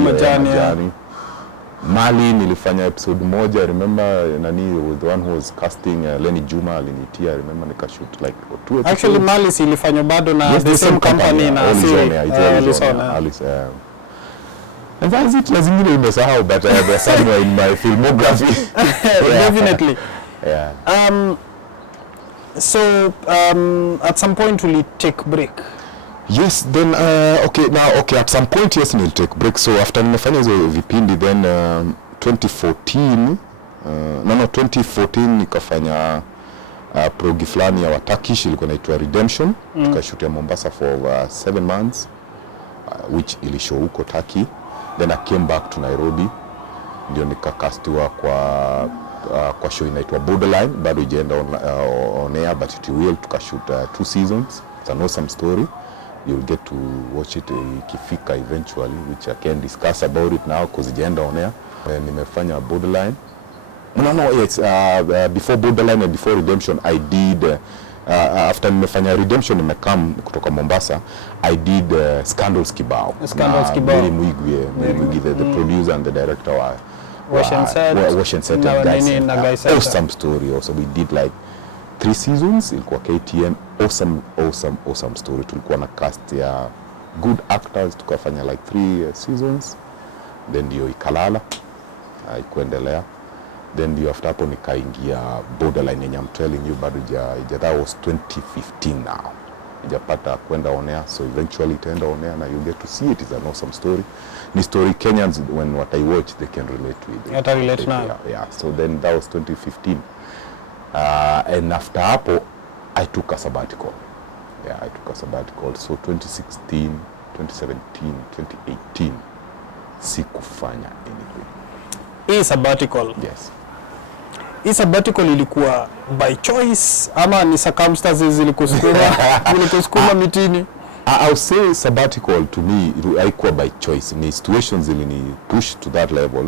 majani. Mali nilifanya episode moja. I remember nani the one who was casting Lenny Juma alinitia. I remember nikashoot like 2 episodes. Actually Mali ilifanywa bado na the same company na Alice. And that's it. Lazima nimesahau, but they're somewhere in my filmography. Definitely. Yeah. So at some point will you take break? Yes, then okay, at some point yes we'll take break. So after nimefanya hizo vipindi, then 2014 nikafanya progi fulani ya Turkish ilikuwa inaitwa Redemption. Tukashutia Mombasa for 7 months, which ilishow huko Turkey. Then I came back to Nairobi, ndio nikakastiwa kwa show inaitwa Borderline, bado ijaenda on air, but it will. Tukashoot 2 seasons. It's an awesome story. You'll get to watch it ikifika eventually, which I can discuss about it now because ijaenda on air. Nimefanya Borderline. No, it's before Borderline and before Redemption I did after nimefanya Redemption nimekam kutoka Mombasa, I did Scandals Kibao. Mary Muigwe, the producer and the director wa Ocean Set and Guys. Awesome story also. We did like 3 seasons, ilikuwa KTN. Awesome story. Tulikuwa na cast ya good actors, tukafanya like 3 seasons. Then ndio ikalala, ikuendelea. Then ndio after hapo nikaingia Borderline yenye I'm telling you bado that was 2015 now. Ijapata kwenda on air, so eventually itaenda on air na you get to see it. It's an awesome story. Ni story Kenyans when what I watch they can relate with it. I relate now. Yeah. So then that was 2015. And after hapo I took a sabbatical. Yeah, I took a sabbatical. So 2016, 2017, 2018 sikufanya anything. Hii sabbatical. Yes. Hii sabbatical ilikuwa by choice ama ni circumstances zilikusukuma mitini? I'll say sabbatical to me haikuwa by choice. Ni situations ilini push to that level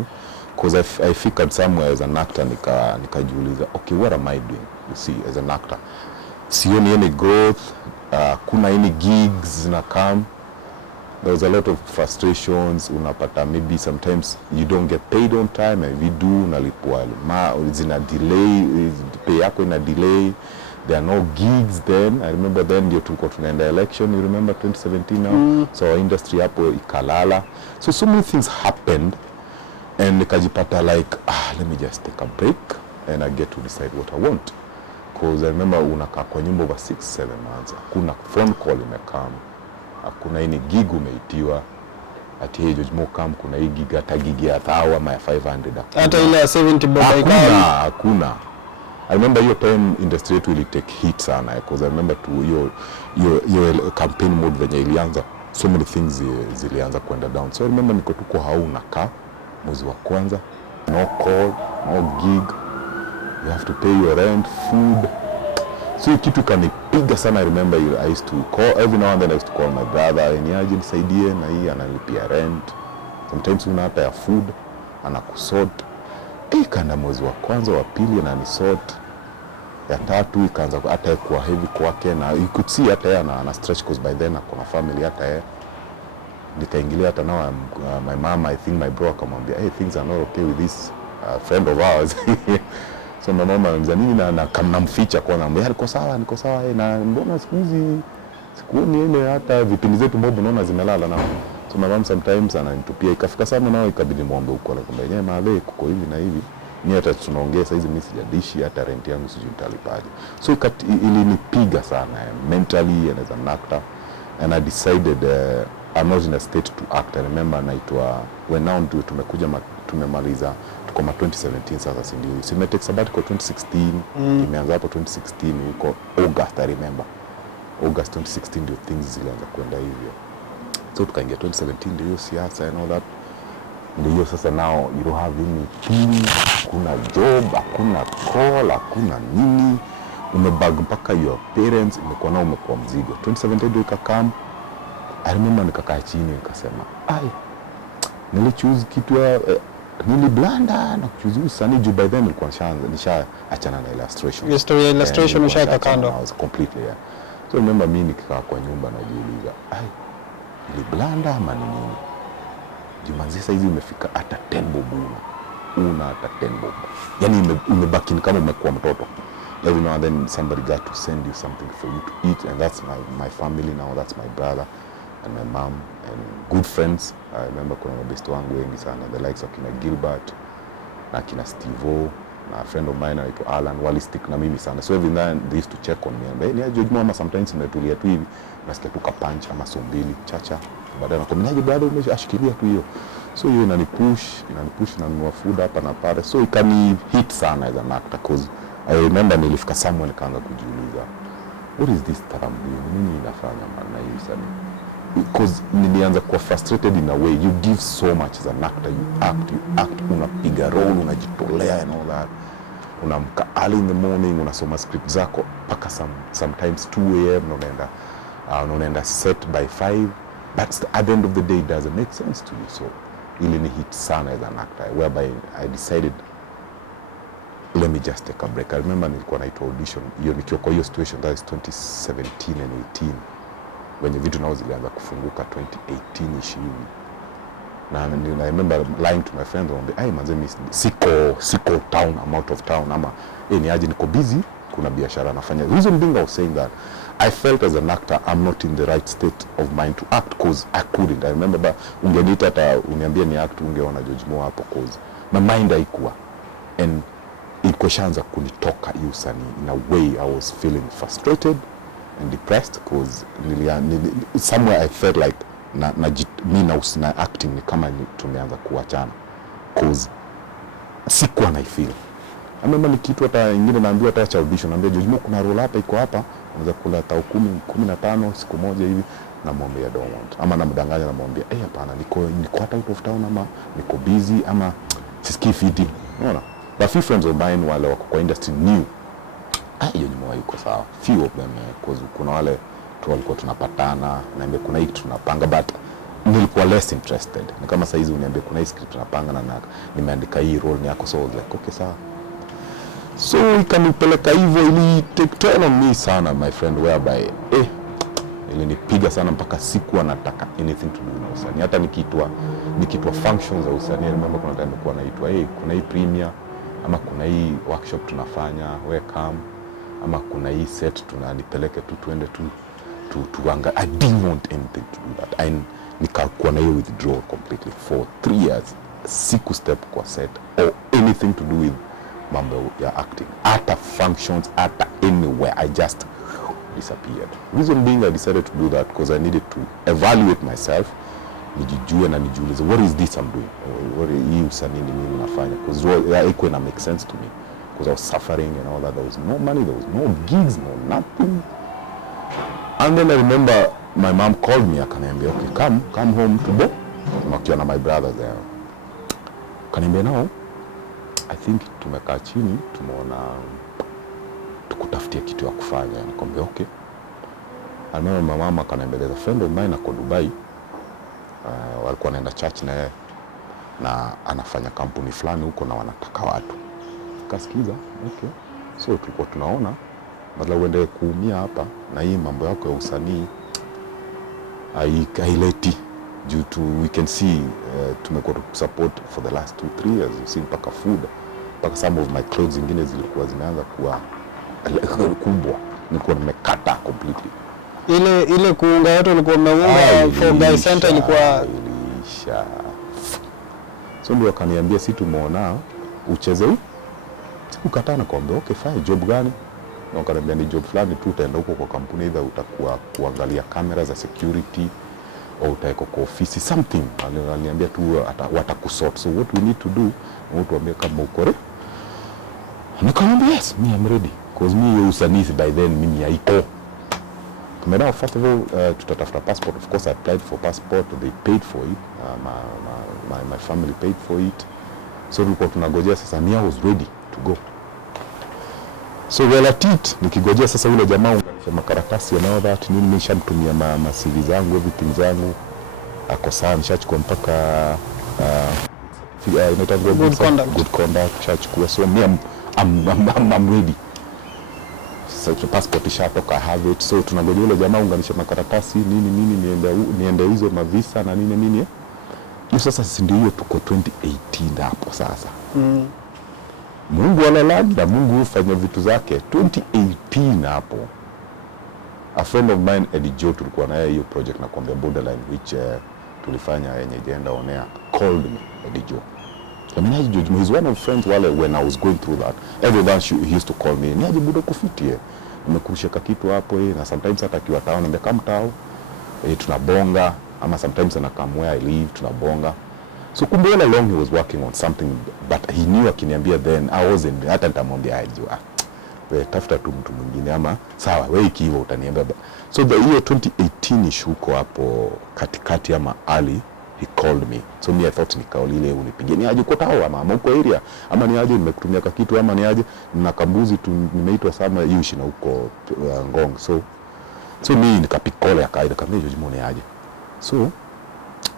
because I figured somewhere as an actor nikajiuliza, okay, what am I doing? You see, as an actor. Sioni any growth, kuna any gigs zina come. There was a lot of frustrations. Unapata maybe sometimes you don't get paid on time, and we do unalipwa zina delay, pay yako ina delay. There are no gigs then. I remember then ndio tulikuwa tunaenda election, you remember 2017 now. So our industry hapo ikalala. So many things happened and nikajipata like let me just take a break and I get to decide what I want. Because I remember unakaa kwa nyumba over 6-7 months. Hakuna phone call imekam. Hakuna any gig umeitiwa. Ati hey George Mo come, kuna hii gig, hata gig ya 1,000 ama ya 500. Hata ile ya 70 bob hakuna. I remember your time industry yetu ili take hit sana because I remember to your campaign mode venye ilianza, so many things zilianza kwenda down. So I remember niko tuko hauna ka mwezi wa kwanza, no call, no gig, you have to pay your rent, food. So kitu kanipiga sana. I remember I used to call every now and then. I used to call my brother, niaje nisaidie na hii analipia rent. Sometimes una hata ya food anakusort. Ikaenda mwezi wa kwanza wa pili ananisort, ya tatu ikaanza hata kuwa heavy kwake, na you could see hata yeye ana stretch cause by then akona family hata yeye. Nikaingilia hata now my mom, I think my bro akamwambia things are not okay with this friend of ours. So my mama anamwambia nini na namficha kwa namwambia niko sawa na mbona siku hizi sikuoni ile hata vipindi zetu mbovu naona zimelala na. So my mom sometimes ananitupia, ikafika sana nao ikabidi muombe huko la kumbe yeye maale kuko hivi na hivi. Ni hata tunaongea sasa hizi mimi sijadishi hata rent yangu sijui nitalipaje. So ilinipiga sana mentally and as an actor, and I decided I'm not in a state to act. I remember naitwa when now tumekuja tumemaliza tuko 2017 sasa, si ndio simetake sabbatical 2016 imeanza hapo 2016 huko August. I remember August 2016 ndio things zilianza kwenda hivyo. So tukaingia 2017 ndio siasa and all that. Ndio sasa now you don't have anything, hakuna job, hakuna call, hakuna nini, umebag mpaka your parents, imekuwa nao umekuwa mzigo. 2017 ndio ikakam. I remember nikakaa chini nikasema nilichoose kitu ya niliblanda na kuchoose usanii juu by then nilikuwa nishaachana na illustration. Your story illustration ushaika kando. I was completely So remember mimi nikikaa kwa nyumba najiuliza niliblanda ama nini? Jumanzi sasa hizi imefika hata 10 bob una hata 10 bob. Yaani umebaki kama umekuwa mtoto. Every now and then somebody got to send you something for you to eat, and that's my family now. That's my brother and my mom and good friends. I remember kuna mabest wangu wengi sana, the likes of kina Gilbert na kina Stevo na a friend of mine like Alan, wali stick na mimi sana. So every now they used to check on me. And George Mama sometimes nimetulia tu hivi nasikia tu kapancha ama sombili chacha. Baadaye nakwambia brother umeshikilia tu hiyo. So hiyo inanipush na nunua food hapa na pale. So ikani hit sana as an actor cause I remember nilifika somewhere nikaanza kujiuliza what is this that I'm doing? Nini inafanya maana hii sana? Because nilianza kuwa frustrated in a way. You give so much as an actor, you act, unapiga role, unajitolea and all that. Unamka early in the morning, unasoma script zako paka sometimes 2 AM na unaenda set by 5. But at the end of the day it doesn't make sense to you. So ili hit sana as an actor whereby I decided let me just take a break. I remember nilikuwa naitwa audition hiyo nikiwa kwa hiyo situation, that is 2017 and 18 when vitu nao zilianza kufunguka 2018ish hivi. Na I remember lying to my friends and manze mimi siko town, I'm out of town ama ni aje niko busy, kuna biashara nafanya. The reason being I was saying that I felt as an actor I'm not in the right state of mind to act cause I couldn't. I remember ungeniita hata uniambia ni act ungeona George Moore hapo cause my mind haikuwa, and ilikuwa shanza kunitoka hiyo usanii. In a way I was feeling frustrated and depressed cause somewhere I felt like mimi na acting ni kama tumeanza kuachana cause sikuwa na feel. I remember nikitu hata ingine naambiwa hata cha audition, naambia George Moore kuna role hapa iko hapa, unaweza kula hata 10-15 siku moja hivi, na mwambie don't want, ama namdanganya na mwambie hapana niko hata out of town ama niko busy ama sisikii fiti, unaona. But few friends of mine wale wako kwa industry knew George Moore yuko sawa. Few of them cause kuna wale tu walikuwa tunapatana na kuna hiki tunapanga, but nilikuwa less interested. Ni kama saizi uniambie kuna hii script tunapanga na nimeandika hii role ni yako, so like okay sawa. So ikanipeleka hivyo, ili take turn on me sana my friend, whereby ilinipiga sana mpaka sikuwa nataka anything to do na usanii. Hata nikiitwa functions za usanii, remember kuna time kwa naitwa kuna hii premiere ama kuna hii workshop tunafanya welcome ama kuna hii set tunanipeleke tu tuende tu tuanga. I didn't want anything to do that. And nikakuwa na hiyo withdraw completely for 3 years. Siku step kwa set or anything to do with mambo ya acting, hata functions, hata anywhere. I just disappeared. Reason being I decided to do that because I needed to evaluate myself, nijijue na nijiulize what is this I'm doing, what hii usanii ni mimi nafanya, because it couldn't make sense to me because I was suffering and all that. There was no money, there was no gigs, no nothing. And then I remember my mom called me akaniambia okay come home to Bo, makiwa na my brother there. Akaniambia now I think tumekaa chini tumeona tukutafutia kitu ya kufanya. Nikamwambia okay. I remember my mama akaniambia there's a friend of mine ako Dubai, walikuwa wanaenda church na yeye. na anafanya kampuni fulani huko na wanataka watu. Kasikiza, okay. So tulikuwa tunaona badala uende kuumia hapa na hii mambo yako ya usanii haileti due to we can see tumekuwa support for the last 2-3 years, you see mpaka food, mpaka some of my clothes zingine zilikuwa zimeanza kuwa kubwa, nilikuwa nimekata completely. Ile kuunga yote ulikuwa umeunga for Guy Center ilikuwa ilisha. So ndio akaniambia si tumeona ucheze huu. Sikukataa na kuambia okay fine, job gani? Na akaniambia ni job fulani tu, utaenda huko kwa kampuni, either utakuwa kuangalia kamera za security au utaeko kwa ofisi something. Aliniambia tu watakusort. So what we need to do, ni tuambie kama uko ready. Nikamwambia yes, me I'm ready. Because me usanii by then mimi haiko. Now, first of all, tutatafuta passport. Of course, I applied for passport. They paid for it. My family paid for it. So tulikuwa tunangojea sasa, I was ready to go. So well at it, nikigojea sasa yule jamaa unganisha makaratasi and all that, nini nishamtumia ma CV zangu, everything zangu. Ako sawa, nishachukua mpaka good conduct, nishachukua. So me I'm ready. So passport ishatoka, I have it. So tunangojea yule jamaa unganisha makaratasi nini niende hizo mavisa na nini. Hiyo sasa ndio hiyo tuko 2018 hapo sasa. Mungu analani na Mungu hufanya vitu zake. 2018 hapo, a friend of mine Eddie Joe, tulikuwa naye hiyo project na kuambia Borderline, which tulifanya yenye jenda onea, called me Eddie Joe. I mean, Eddie Joe, he's one of friends wale when I was going through that. Everyone he used to call me, niaje budo kufitie. Nimekurusha kitu hapo na sometimes hata kiwa tao niambia kama tao tunabonga, ama sometimes anakamwea I leave tunabonga. So kumbe all along he was working on something, but he knew akiniambia then I wasn't, hata nitamwambia ajua wewe tafuta tu mtu mwingine, ama sawa wewe ikiwa utaniambia. So the year 2018 ishuko hapo katikati ama early, he called me. So me I thought nikaulile unipigie ni aje kwa tao ama uko area, ama ni aje nimekutumia kitu, ama ni aje na kambuzi tu nimeitwa sama yushi na huko Ngong. So mimi nikapikole akaida kama hiyo jimone aje. So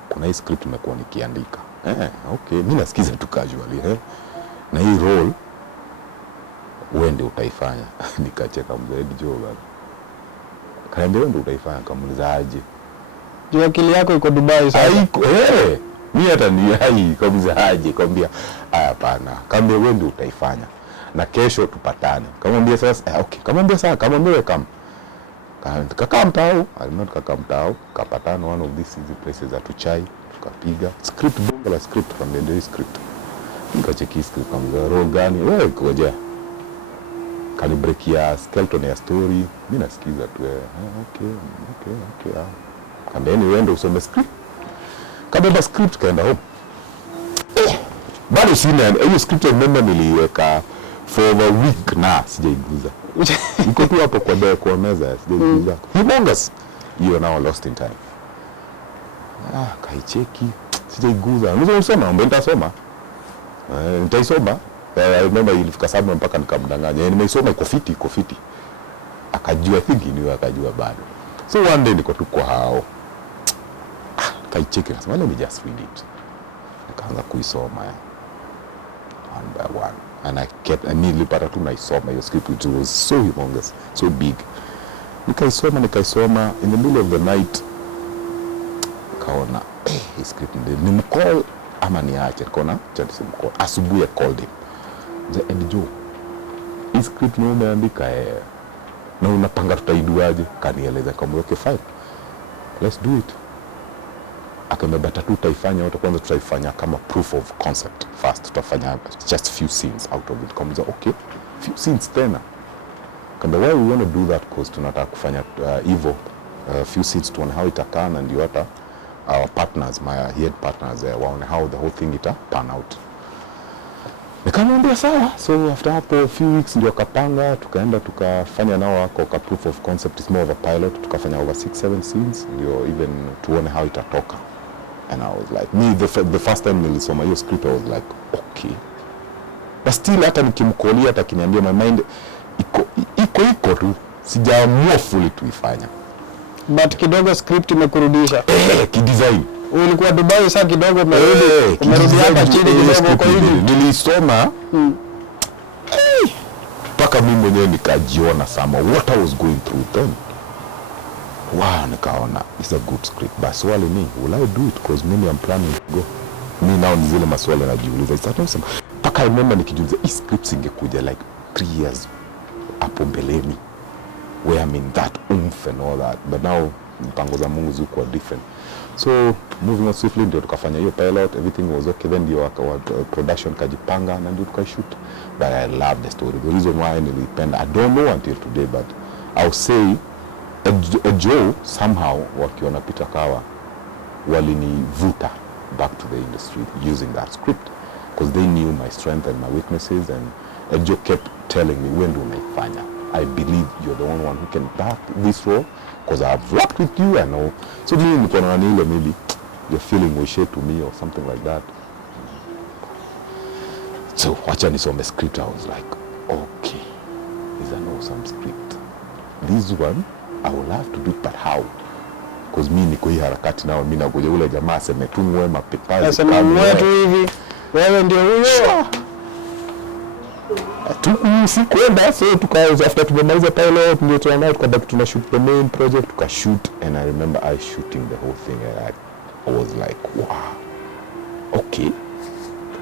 kuna hii script nimekuwa nikiandika. Okay, mimi nasikiza tu casually na hii role uende utaifanya. Nikacheka mzee Joe bana. Kaambia wewe ndio utaifanya, kamuliza aje. Juu akili yako iko Dubai sasa. Haiko mimi hata ni hai kamuliza aje, kaambia hapana. Kaambia wewe ndio utaifanya na kesho tupatane. Kamwambia sasa okay, kamwambia sasa, kamwambia wewe kama kaka mtao, alimwona kaka mtao, kapatana one of these places at Uchai, tukapiga script, bonga la script, kamwambia hii script. Nikacheki script, kamwambia role gani wewe koja. Kani break ya skeleton ya story, mimi nasikiza tu okay. Kamwambia ni wewe ndio usome script. Kabeba script kaenda home. Bado sina hiyo script, remember niliweka for a week na sijaiguza. Niko tu hapo kwa meza sijaiguza. Humongous. You now lost in time. Kaicheki sijaiguza. Unasema nitasoma. Nitaisoma. I remember ilifika sababu mpaka nikamdanganya. Nimeisoma iko fiti. Akajua, I think ni akajua bado. So one day niko tu kwa hao. Kaicheki nasema let me just read it. Nikaanza kuisoma one by one. And I nilipata tu naisoma hiyo script, which was so humongous, so big. Nikaisoma in the middle of the night. Kaona hii script ni mcall ama niache. Kaona chati simcall. Asubuhi I called him. Eddie Joe, hii script ni umeandika na unapanga tutaiduaje? Kanieleza kama okay fine, let's do it. Akamwambia tutaifanya yote, kwanza tutaifanya kama proof of concept first, tutafanya just few scenes out of it. Kama okay, few scenes tena. Kama why we want to do that, because tunataka kufanya hivyo few scenes tuone how itakaa, na ndio hata our partners, my head partners waone how the whole thing ita pan out. Nikamwambia sawa. So after hapo few weeks ndio akapanga, tukaenda tukafanya nao wako ka proof of concept, is more of a pilot, tukafanya over 6-7 scenes ndio even tuone how itatoka. And I was like, me the first time nilisoma hiyo script I was like okay, but still hata nikimkolia hata kiniambia my mind iko tu, sijaamua fully tuifanya, but kidogo script imekurudisha kidesign ulikuwa Dubai sasa kidogo umerudi hapa chini kidogo kwa hivi. Nilisoma mpaka mimi mwenyewe nikajiona sama what I was going through then. Wow, nikaona it's a good script. But swali ni, will I do it? Because maybe I'm planning to go. Mi nao ni zile maswali najiuliza. It's not awesome. Mpaka I remember nikijiuliza, hii scripts ingekuja like 3 years hapo mbeleni. Where I'm in that oomph and all that. But now, mpango za Mungu zilikuwa different. So, moving on swiftly, ndio tukafanya hiyo pilot, everything was okay. Then ndio production kajipanga, na ndio tukashoot. But I love the story. The reason why nilipenda, I don't know until today, but I'll say, Joe somehow wakiona Peter Kawa walinivuta back to the industry using that script because they knew my strength and my weaknesses, and Joe kept telling me, when do unaifanya? I believe you're the only one who can back this role because I've worked with you, I know. So mimi nilikuwa na ile maybe your feeling will share to me or something like that. So wacha nisome script. I was like, okay, is an awesome script. This one I will have to do it, but how? Because mi niko hii harakati nao, mi nakuja ule jamaa aseme tu mwe mapepazi. Aseme mwe tu hivi, wewe ndio huyo. Sikuenda, so tukaanza after tumemaliza pilot, ndio tunaenda tukabaki tunashoot the main project, tukashoot, and I remember I shooting the whole thing, and I was like, wow, okay.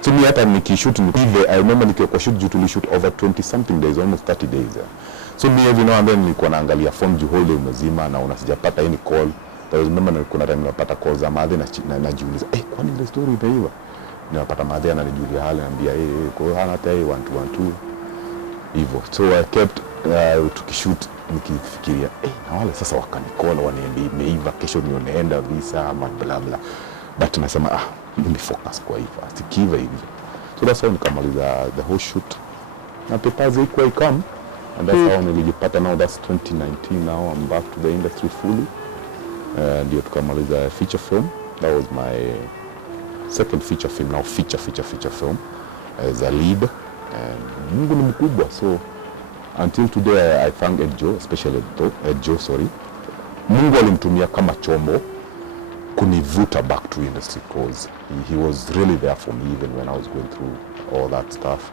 So mi hata nikishoot, I remember nikiwa shoot juu tulishoot over 20 something days, almost 30 days. So me every now and then nilikuwa naangalia phone juu whole day mzima na unasijapata any call. I remember kuna time napata calls za madhe na najiuliza, kwani ile story imeiva? Ninapata madhe ananijulia hali, anambia kwa hana hata 1 2 1 2 hivyo. So I kept tukishoot nikifikiria na wale sasa wakanicall waniambia imeiva, kesho nioneenda visa ama bla bla. But nasema mimi focus kwa hivyo asikiva hivi. So that's how nikamaliza the whole shoot na papers iko come. And that's how nilijipata now, that's 2019 now, I'm back to the industry fully. Ndio tukamaliza feature film. That was my second feature film, now feature film as a lead. Mungu ni mkubwa, so until today I thank Ed Joe, especially Ed Joe, sorry. Mungu alimtumia kama chombo kunivuta back to industry because he was really there for me even when I was going through all that stuff.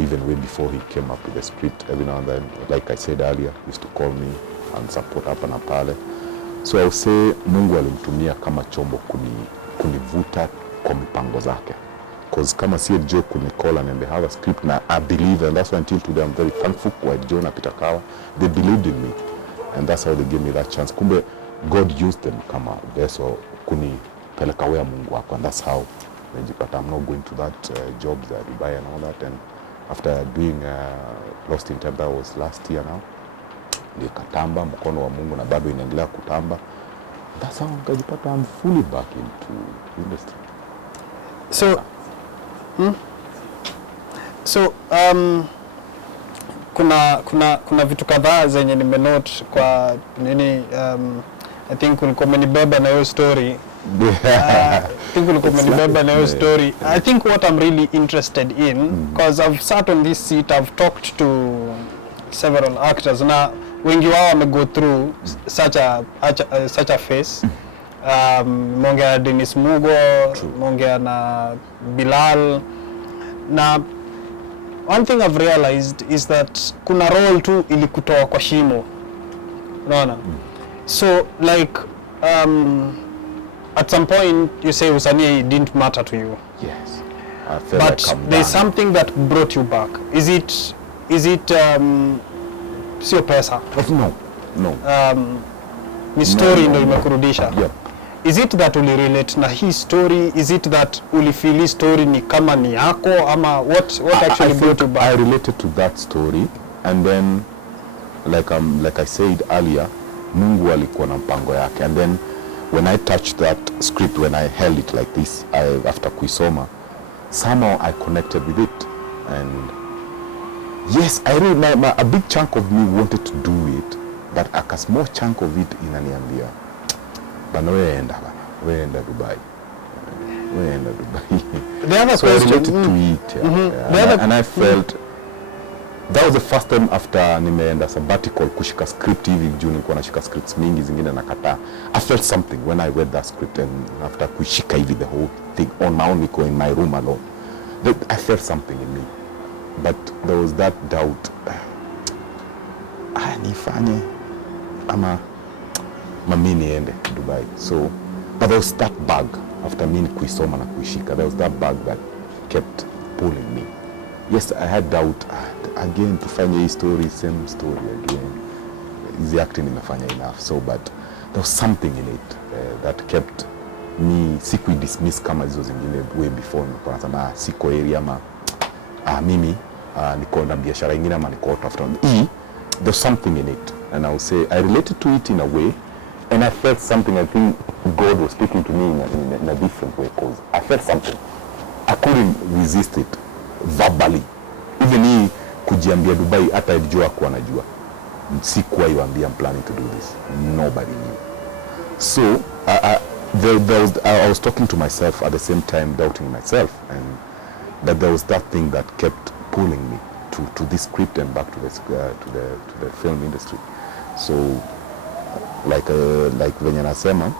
Even way before he came up with the script, every now and then, like I said earlier, he used to call me and support hapa na pale. So I would say Mungu alimtumia kama chombo kunivuta kwa mipango zake. Because kama si Joe kunicall and they have a script, na I believe, and that's why until today I'm very thankful kwa Joe na Peter Kawa. They believed in me, and that's how they gave me that chance. Kumbe God used them kama vessel kunipeleka where Mungu wako, and that's how najipata I'm not going to that jobs at Dubai and all that. And after doing Lost in Time, that was last year now, nikatamba mkono wa Mungu na bado inaendelea kutamba. That's how nikajipata I'm fully back into industry. So kuna vitu kadhaa zenye nimenote kwa nini, I think ulikuwa umenibeba na hiyo story. I think what I'm really interested in, because I've sat on this seat, I've talked to several actors na wengi wao wamego through such a phase. Mongea na Dennis Mugo, mongea na Bilal. Na one thing I've realized is that kuna role tu ilikutoa kwa shimo. Unaona? So like at some point you say usanii didn't matter to you. Yes. But there's something that brought you back. Is it sio pesa? No. Ni story ndio imekurudisha. Yep. Is it that uli relate na his story? Is it that uli feel story ni kama ni yako ama what actually brought you back? I related to that story, and then like I said earlier, Mungu alikuwa na mpango yake, and then when I touched that script, when I held it like this, after kuisoma, somehow I connected with it, and yes, I really, a big chunk of me wanted to do it, but a small chunk of it inaniambia, bana weenda Dubai. The other so question, I related to it, and I felt that was the first time after nimeenda sabbatical kushika script hivi juu nilikuwa nashika scripts mingi zingine nakataa. I felt something when I read that script, and after kushika hivi the whole thing on my own, niko in my room alone, I felt something in me, but there was that doubt, nifanye ama mami niende Dubai. So but there was that bug after me kuisoma na kuishika, there was that bug that kept pulling me. Yes, I had doubt again, tufanye hii story, same story again. Is the acting imefanya enough? So but there was something in it that kept me, sikui dismiss kama hizo zingine way before. Nilikuwa nasema siko area ama mimi niko na biashara nyingine ama niko tafuta. There's something in it, and I will say I related to it in a way, and I felt something. I think God was speaking to me in a different way, because I felt something. I couldn't resist it verbally. Even hii kujiambia Dubai, hata alijua kuwa najua. Sikuwa iwaambia I'm planning to do this. Nobody knew. So I was talking to myself at the same time, doubting myself, and that there was that thing that kept pulling me to this script and back to the film industry. So like venye nasema,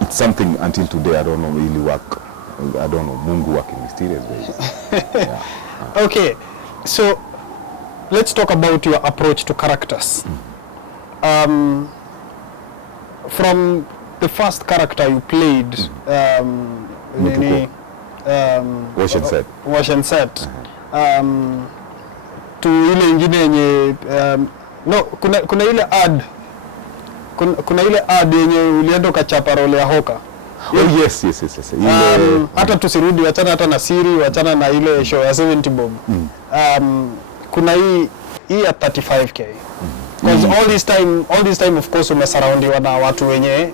it's something until today I don't know really work. I don't know, Mungu work in mysterious ways. Yeah. Okay, so let's talk about your approach to characters. From the first character you played, Wash and Set, to ile ingine yenye kuna ile ad, kuna ile ad yenye ulienda ukachapa role ya Hoka. Oh, yes. Hata tusirudi, wachana hata na siri, wachana na ile show ya 70 Bob. Kuna hii ya 35K. Because all this time of course umesurroundiwa na watu wenye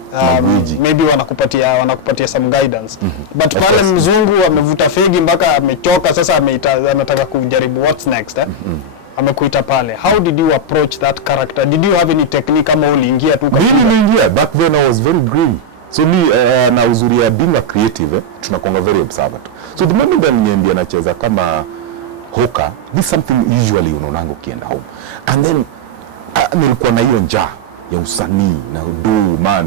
maybe wanakupatia some guidance. But pale mzungu amevuta fegi mpaka amechoka, sasa anataka kujaribu what's next. Amekuita pale. How did you approach that character? Did you have any technique ama uliingia tu kabisa? Mimi niliingia. Back then I was very green. So me na uzuri ya being a creative, tunakonga very observant. So the moment that niambia nacheza kama Hoka, this is something usually unaonanga ukienda home. And then nilikuwa na hiyo njaa ya usanii na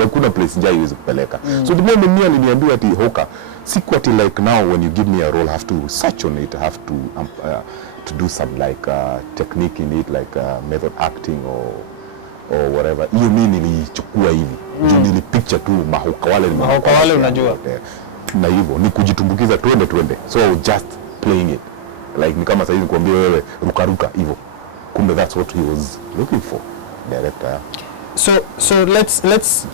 hakuna place njaa iweze kupeleka. So the moment mimi aliniambia ati Hoka, siku ati like now when you give me a role I have to research on it, I have to do some like technique in it, like method acting or whatever. Hiyo mimi nilichukua hivi. Juu nilipicture tu mahoka wale unajua. Na hivyo ni kujitumbukiza twende. So just playing it. Like ni kama sasa hivi kuambia wewe ruka hivyo. Kumbe that's what he was looking for, director. So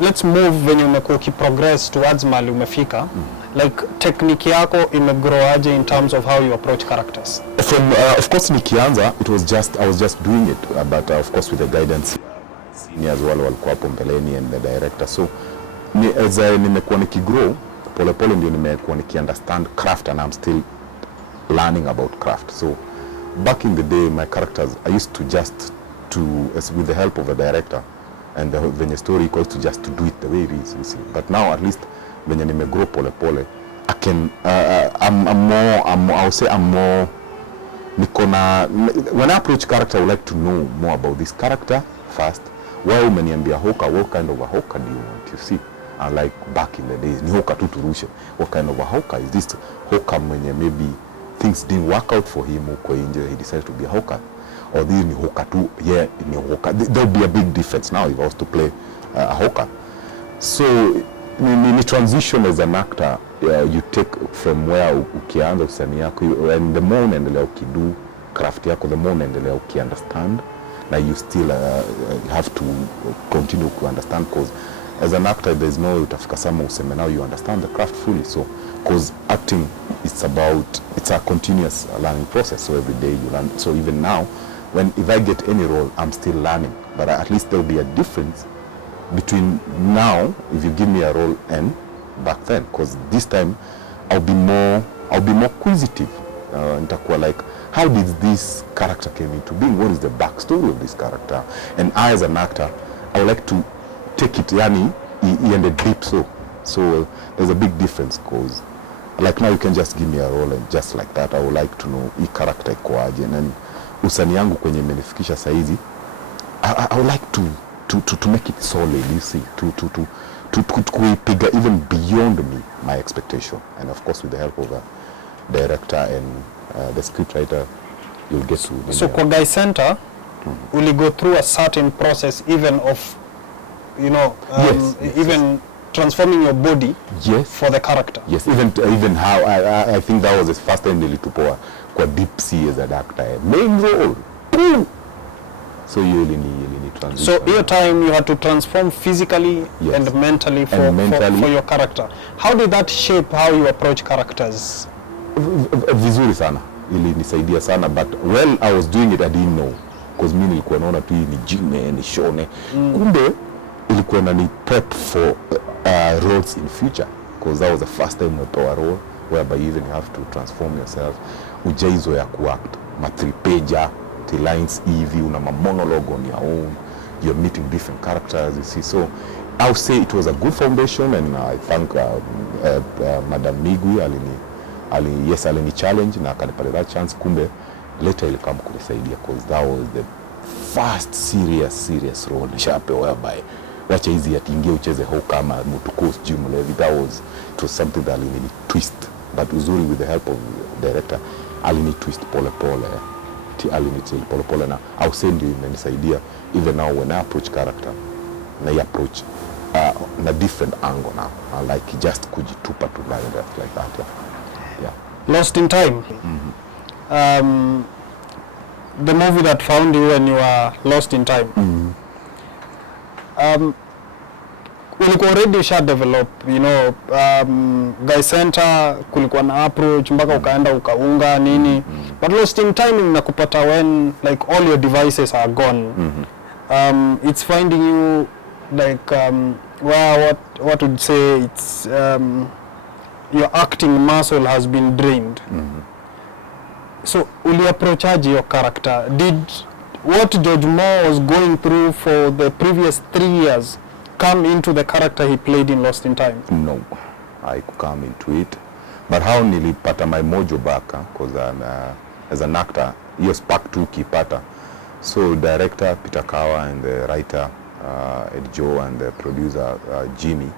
let's move when umekuwa progress towards mali umefika. Like technique yako imegrow aje in terms of how you approach characters? From of course nikianza I was just doing it, but of course with the guidance seniors wale walikuwa hapo mbeleni and the director. So as nimekuwa nikigrow pole ndio nimekuwa nikiunderstand craft, and I'm still learning about craft. So back in the day my characters I used to just with the help of a director and the story equals to just to do it the way it is, you see. But now at least when I grow pole I can I'm more nikona, when I approach character I would like to know more about this character first. Why umeniambia Hoka, what kind of a Hoka do you want, you see? And like back in the days ni Hoka tu turushe, what kind of a Hoka is this? Hoka mwenye maybe things didn't work out for him uko nje, he decided to be a Hoka, or this ni Hoka tu, yeah, ni Hoka. There would be a big difference now if I was to play a Hoka. So ni transition as an actor, you take from where ukianza usanii yako, and the more unaendelea ukidu craft yako, the more unaendelea ukiunderstand, na you still have to continue to understand, because as an actor there's no utafika sama useme now you understand the craft fully. So because acting it's a continuous learning process, so every day you learn. So even now if I get any role I'm still learning, but at least there'll be a difference between now if you give me a role and back then, because this time I'll be more inquisitive. Nitakuwa like, how did this character came into being? What is the backstory of this character? And I as an actor I would like to take it in the deep. So there's a big difference, because like now you can just give me a role and just like that I would like to know each character iko aje, and then usani yangu kwenye imenifikisha saizi, I would like to make it solid, you see, to kuipiga even beyond my expectation, and of course with the help of a director and the scriptwriter, you'll get to. So kwa Guy Center, will you go through a certain process even of, you know, Yes. even transforming your body Yes. for the character? Yes, even how I think that was the first time nilitupoa kwa deep sea as a doctor, main role. Boom. So you really need transition. So your time you had to transform physically Yes. and mentally for, And mentally. for your character. How did that shape how you approach characters? Vizuri sana, ilinisaidia sana, but when I was doing it I didn't know, because mimi nilikuwa naona tu ni jime ni shone, kumbe ilikuwa na ni prep for roles in future, because that was the first time umepewa role whereby you even have to transform yourself, ujaizo ya kuact ma 3-pager, the lines hivi, una ma monologue on your own, you're meeting different characters, you see. So I would say it was a good foundation, and I thank Madam Migwi alini challenge na akanipata that chance. Kumbe later ilikam kunisaidia, because that was the first serious role nishapewa, whereby wacha hizi atingie ucheze ho kama mtu costume levi. It was something that alini twist, but uzuri with the help of the director alini twist pole pole, na au say ndio imenisaidia even now when I approach character na approach na different angle now. I like just kujitupa tu ndani like that. Yeah. Lost in Time. The movie that found you when you were lost in time. Ulikuwa already usha develop, you know, Guy Center kulikuwa na approach mpaka ukaenda ukaunga nini, but Lost in Time inakupata when like all your devices are gone. It's finding you like well, what would say, it's your acting muscle has been drained. So uli approach your character? Did what George Moore was going through for the previous 3 years come into the character he played in Lost in Time? No, I could come into it, but how nilipata my mojo back, because as an actor hiyo spark tu kipata. So director Peter Kawa and the writer Ed Joe and the producer Jimmy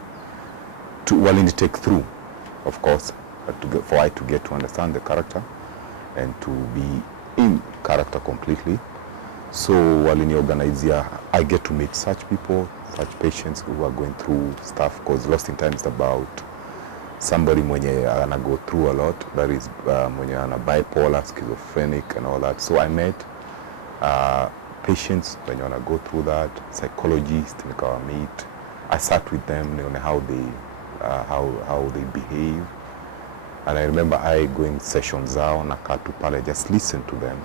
walini take through, of course, for I to get to understand the character and to be in character completely. So walini organize, I get to meet such people, such patients who are going through stuff, because Lost in Time is about somebody mwenye ana go through a lot, that is mwenye ana bipolar, schizophrenic and all that. So I met patients when you wanna go through that, psychologists nikawa meet, I sat with them, nione how they behave, and I remember I going sessions zao na katu pale, just listen to them,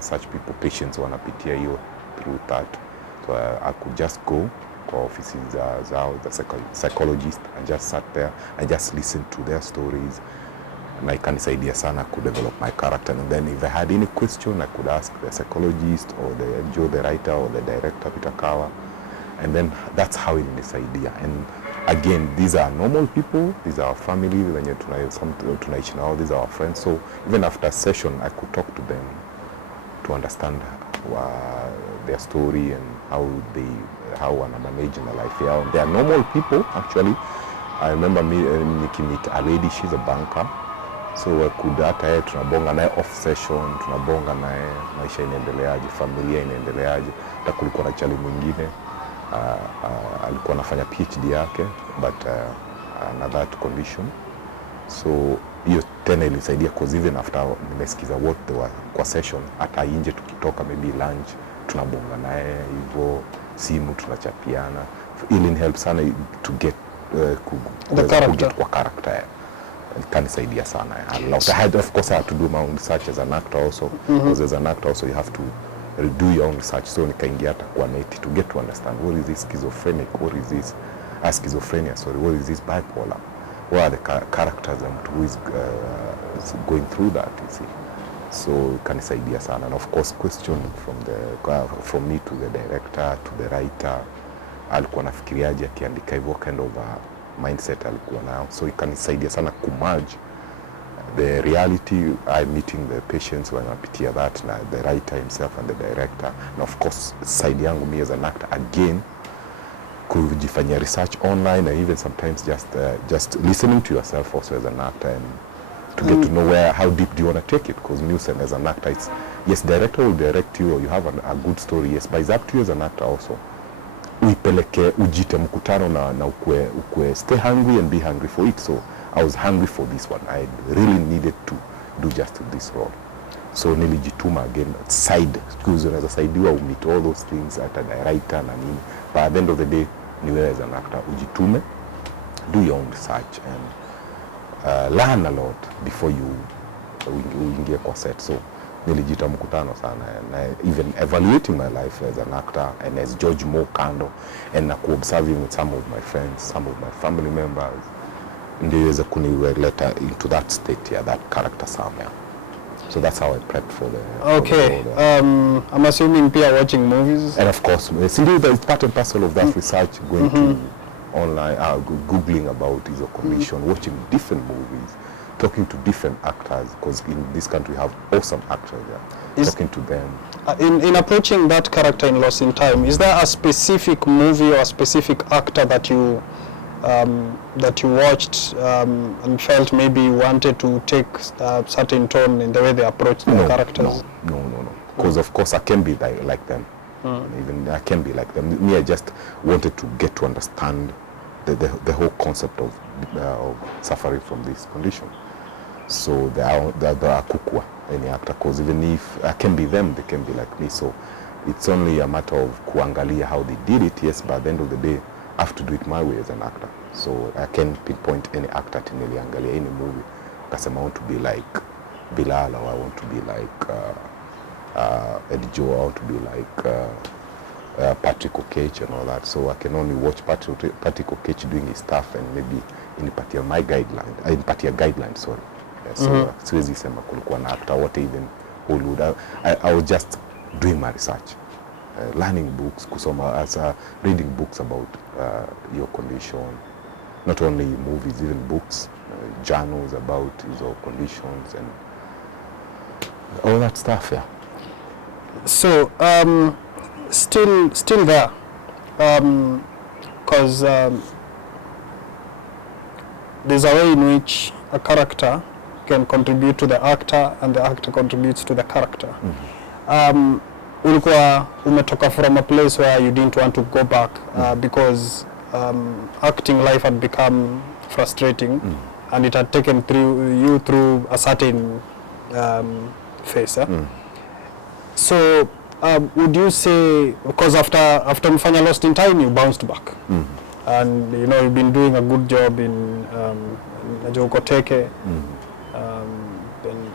such people, patients wanapitia hiyo through that. So I could just go kwa offices zao, the psychologist, and just sat there and just listen to their stories, na ikanisaidia sana ku develop my character. And then if I had any question, I could ask the psychologist or the writer or the director Peter Kawa, and then that's how ilinisaidia. And again, these are normal people, these are our family, wenye tunaishi nao, these are our friends. So even after session, I could talk to them to understand their story and how wana manage in the life yao. They are normal people actually. I remember me nikimit a lady, she's a banker, so hata yeye tunabonga naye off session, tunabonga naye maisha inaendeleaje, familia inaendeleaje. Hata kulikuwa na chali mwingine alikuwa anafanya PhD yake but another condition. So hiyo tena ilisaidia, cause even after nimesikiza what they were kwa session, hata nje tukitoka maybe lunch tunabonga naye hivyo, simu tunachapiana, ili help sana to get the character kwa character. Kanisaidia sana. I had, of course, I had to do my own research as an actor also, because as an actor also you have to do your own research. So nikaingia hata kwa net to get to understand what is this schizophrenic, what is this schizophrenia, sorry, what is this bipolar, what are the characters and who is going through that, you see. So kanisaidia sana, and of course question from me to the director, to the writer, alikuwa nafikiriaje akiandika hivyo, kind of mindset alikuwa nao. So ikanisaidia sana kumerge the reality, I'm meeting the patients when wanapitia that, na the writer himself and the director, and of course side yangu me as an actor again, kujifanyia research online, and even sometimes just listening to yourself also as an actor, and to get to know how deep do you want to take it, because music as an actor, it's, yes, director will direct you, or you have a good story, yes, but it's up to you as an actor also. Uipeleke, ujite mkutano na ukwe stay hungry and be hungry for it. So I was hungry for this one. I really needed to do justice to this role. So nilijituma again, side, because unaweza saidiwa meet all those things at a writer na nini. But at the end of the day, ni wewe as an actor, ujitume, do your own research and learn a lot before you uingie kwa set. So nilijita mkutano sana, and even evaluating my life as an actor and as George Moore kando, and observing with some of my friends, some of my family members, ndio iweze kuniweleta into that state, yeah, that character somewhere. So that's how I prepped for the okay. for the role. I'm assuming people are watching movies. And of course, it's part and parcel of that research, going to online, googling about his condition, watching different movies, talking to different actors, because in this country we have awesome actors there, talking to them. In approaching that character in Lost in Time, is there a specific movie or a specific actor that you watched and felt maybe you wanted to take a certain tone in the way they approach the characters? No. Because of course I can be like them. Even I can be like them. Me, I just wanted to get to understand the whole concept of suffering from this condition. So there are kukwa any actor, because even if I can be them, they can be like me. So it's only a matter of kuangalia how they did it, yes, but at the end of the day, I have to do it my way as an actor. So I can pinpoint any actor to niliangalia any movie, because I want to be like Bilal, or I want to be like Eddie Joe, I want to be like Patrick Okech and all that. So I can only watch Patrick Okech doing his stuff and maybe inipatia my guideline, inipatia guideline, sorry. So siwezi sema kulikuwa na actor what even Hollywood. I was just doing my research, learning books, kusoma, reading books about your condition, not only movies, even books, journals about your conditions and all that stuff, yeah. So still there, because there's a way in which a character can contribute to the actor and the actor contributes to the character. Ulikuwa umetoka from a place where you didn't want to go back because acting life had become frustrating and it had taken you through a certain phase. So would you say, because after Mfanya Lost in Time, you bounced back, and you know you've been doing a good job in Najoko Teke,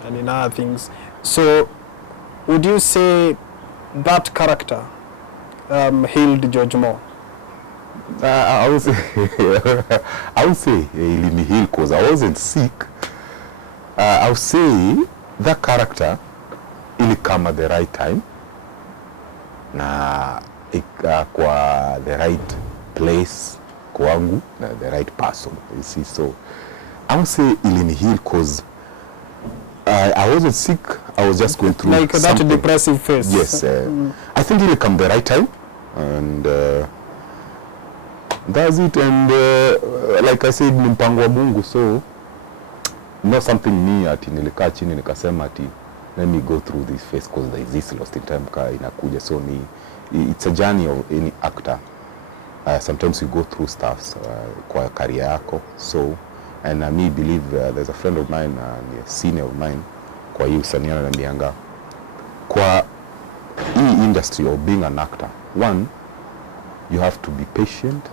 and in other things. So would you say that character healed George Moore? I would say he healed because I wasn't sick. I would say that character ilikama at the right time na kwa the right place kwangu na the right person, you see. So I would say ilini heal because I wasn't sick. I was just going through like something. That depressive phase. Yes, I think it come the right time, and that's it. And like I said, ni mpango wa Mungu. So not something me ati nilikaa chini nikasema ati let me go through this phase because there is this Lost in Time inakuja. So it's a journey of any actor. Sometimes you go through stuff kwa career yako. So and me believe there's a friend of mine, a senior of mine, kwa hii usanii ananiambia kwa hii industry of being an actor, one, you have to be patient.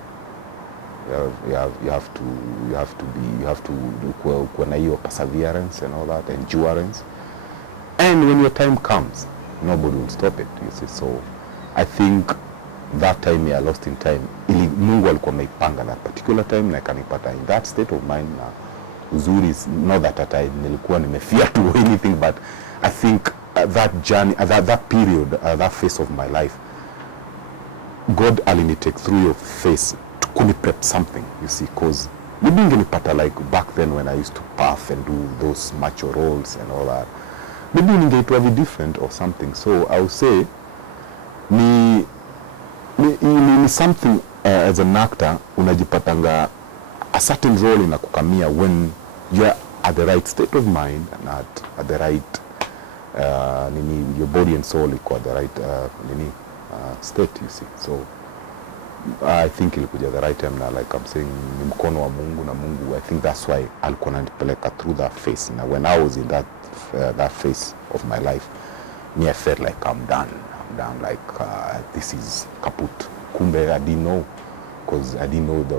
You have to kuwa na hiyo perseverance and all that, endurance. And when your time comes, nobody will stop it, you see. So I think that time I Lost in Time, Mungu alikuwa ameipanga that particular time na kanipata in that state of mind. Na uzuri is not that nilikuwa nimefear to anything, but I think that journey, that period, that phase of my life, God alinitake through your phase to kuni prep something, you see, because maybe ningenipata like back then when I used to puff and do those macho roles and all that, maybe ningeitwa be different or something. So I would say ni something as an actor unajipatanga a certain role inakukamia when you're at the right state of mind and at the right your body and soul iko at the right state, you see. So I think ilikuja the right time na, like I'm saying, ni mkono wa Mungu, na Mungu, I think that's why alikuwa ananipeleka through that phase. Now when I was in that phase of my life, I felt like I'm done, like this is kaput. Kumbe I didn't know, because I didn't know that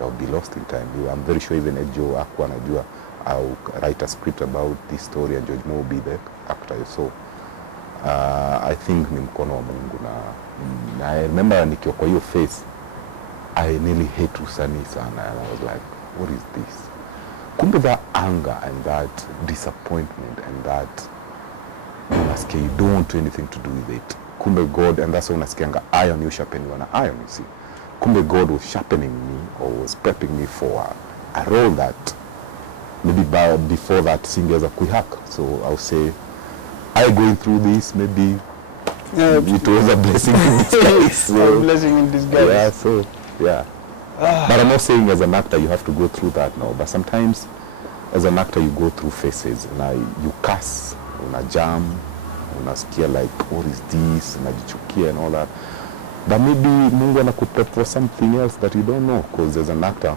would be lost in time. I'm very sure even Joe hakuwa anajua I'll write a script about this story and George Moore will be the actor. So I think ni mkono wa Mungu, na I remember nikiwa kwa hiyo phase I nearly hate usanii sana, and I was like, what is this? Kumbe that anger and that disappointment and that unasikia you don't want anything to do with it. Kumbe God, and that's why unasikianga iron you sharpening on iron, you see. Kumbe God was sharpening me or was prepping me for a role that maybe before that singers kuihaka. So I'll say I going through this, maybe it was a blessing in disguise. So, a blessing in disguise. Yeah, so yeah. But I'm not saying as an actor you have to go through that, no. But sometimes as an actor you go through phases. You curse, unajam, unasikia like, what is this, unajichukia and all that. But maybe Mungu anakuprep for something else that you don't know, because as an actor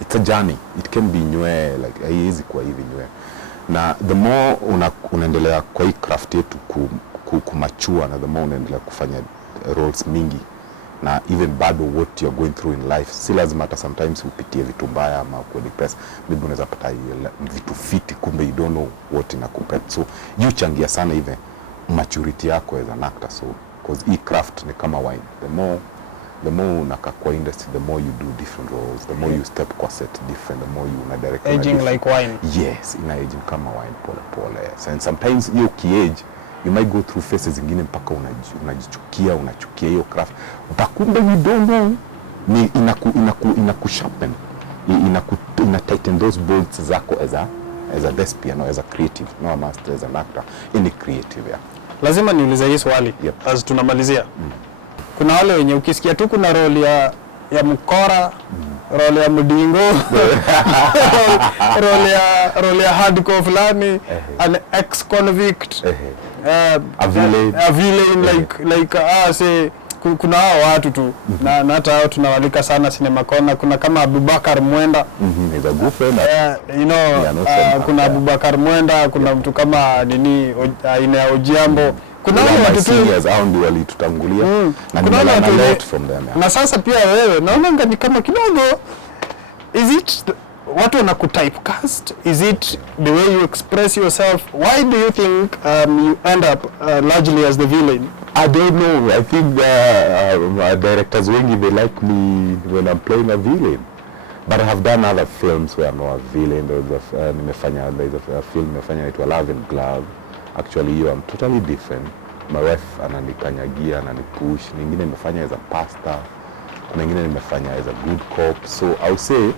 it's a journey. It can be nywe, like haiwezi kuwa hivi nywe. Na the more unaendelea kwa hii craft yetu kumachua, na the more unaendelea kufanya roles mingi, na even bado what you're going through in life, si lazima hata sometimes upitie vitu mbaya ama kuwa depressed, maybe unaweza pata vitu fiti, kumbe you don't know what inakuprep. So you changia sana even maturity yako as an actor. So because hii craft ni kama wine, the more unaka kwa industry, the more you do different roles, the more you step kwa set different, the more you una direct aging like wine. Yes, ina aging kama wine pole pole. Yes. And sometimes you kiage, you might go through phases zingine mpaka unajichukia, unachukia hiyo craft, but kumbe you don't know ni inaku sharpen, ina tighten those bolts zako as a thespian or as a creative, no a master, as an actor, any creative. Yeah. Lazima niulize hii swali, yep. As tunamalizia. Kuna wale wenye ukisikia tu kuna role ya mkora, role ya mdingo, role ya hardcore fulani, an ex-convict, a villain, like say kuna hao watu tu, na hata hao tunawalika sana Cinema Corner. Kuna kama Abubakar Mwenda, is a good friend. You know, kuna Abubakar Mwenda, kuna mtu kama aina ya Ojiambo. Kuna wale watu tu hao ndio walitutangulia, na kuna a lot from them. Na sasa pia wewe naona ngani kama kidogo, is it watu wanakutypecast? Is it the way you express yourself? Why do you think you end up largely as the villain? I don't know. I think directors wengi, they like me when I'm playing a villain. But I have done other films where I'm not a villain. There's a film nimefanya inaitwa Love and Glove. Actually, I'm totally different. My wife ananikanyagia, ananipush. Nyingine nimefanya as a pastor. Kuna nyingine nimefanya as a good cop. So I would say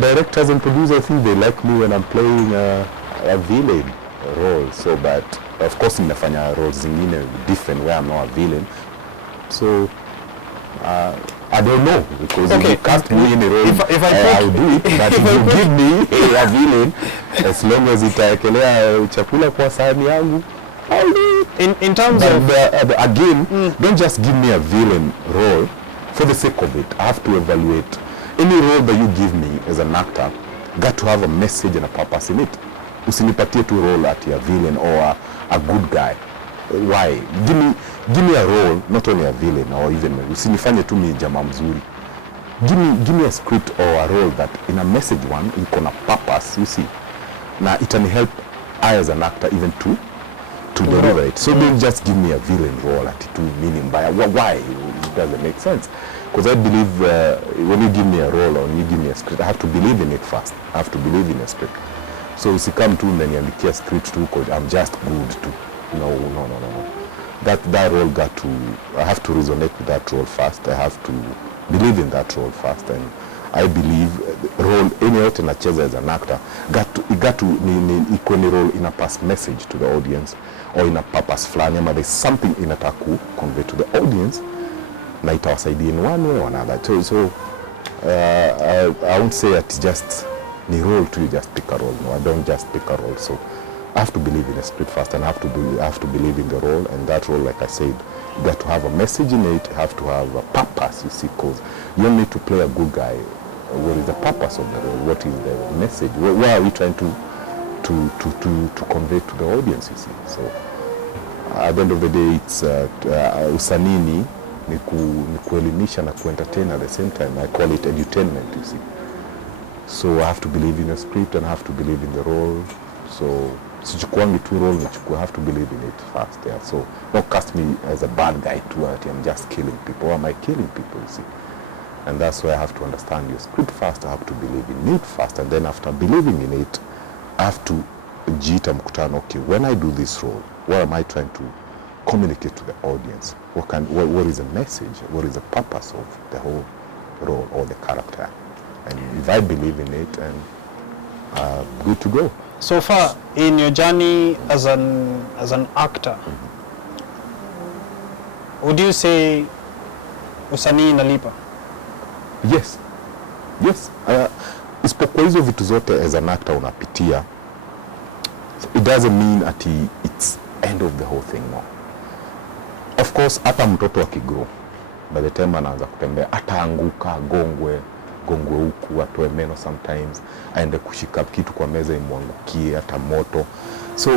directors and producers, I think they like me when I'm playing a villain role. So, but of course nimefanya roles zingine different where I'm not a villain. So I don't know, because if you cast me in a role, I'll do it. But if you give me a villain, as long as itaekelea chakula kwa sahani yangu, I'll do it. In terms of again, don't just give me a villain role for the sake of it. I have to evaluate any role that you give me as an actor. Got to have a message and a purpose in it. Usinipatie tu role at a villain or a good guy. Why? Give me a role, not only a villain or even usinifanye tu mi jamaa mzuri. Give me a script or a role that in a message one iko na purpose, you see. Na itani help I as an actor even to deliver it. So don't just give me a villain role at two meaning by why? It doesn't make sense. Because I believe when you give me a role or you give me a script, I have to believe in it first. I have to believe in a script. So usikam tu ndaniandikia script tu because I'm just good to. No. That role got to, I have to resonate with that role first. I have to believe in that role first, and I believe role any yote nacheza as an actor got to ni role in a pass message to the audience or in a purpose flani, ama there's something inataka ku convey to the audience na itawasaidia in one way or another. So I won't say that just ni role to you just pick a role. No, I don't just pick a role. So I have to believe in the script first, and I have to believe in the role, and that role, like I said, you got to have a message in it, you have to have a purpose, you see, because you don't need to play a good guy. What is the purpose of the role? What is the message? What are we trying to convey to the audience, you see? So at the end of the day, it's usanini ni kuelimisha na kuentertain at the same time. I call it edutainment, you see. So I have to believe in the script and I have to believe in the role. So sichukuangi tu role, I have to believe in it first. Yeah. So don't cast me as a bad guy too, that I'm just killing people. Or am I killing people, you see? And that's why I have to understand your script first. I have to believe in it first, and then after believing in it, I have to jita mkutano. Okay, when I do this role, what am I trying to communicate to the audience? What is the message? What is the purpose of the whole role or the character? And if I believe in it, and good to go. So far in your journey as an actor, would you say usanii inalipa? Yes. Isipokuwa hizo vitu zote as an actor unapitia, it doesn't mean that it's end of the whole thing, no. Of course, hata mtoto akigrow, by the time anaanza kutembea, ataanguka, gongwe huku, atoe meno sometimes, aende kushika kitu kwa meza imwangukie, hata moto. So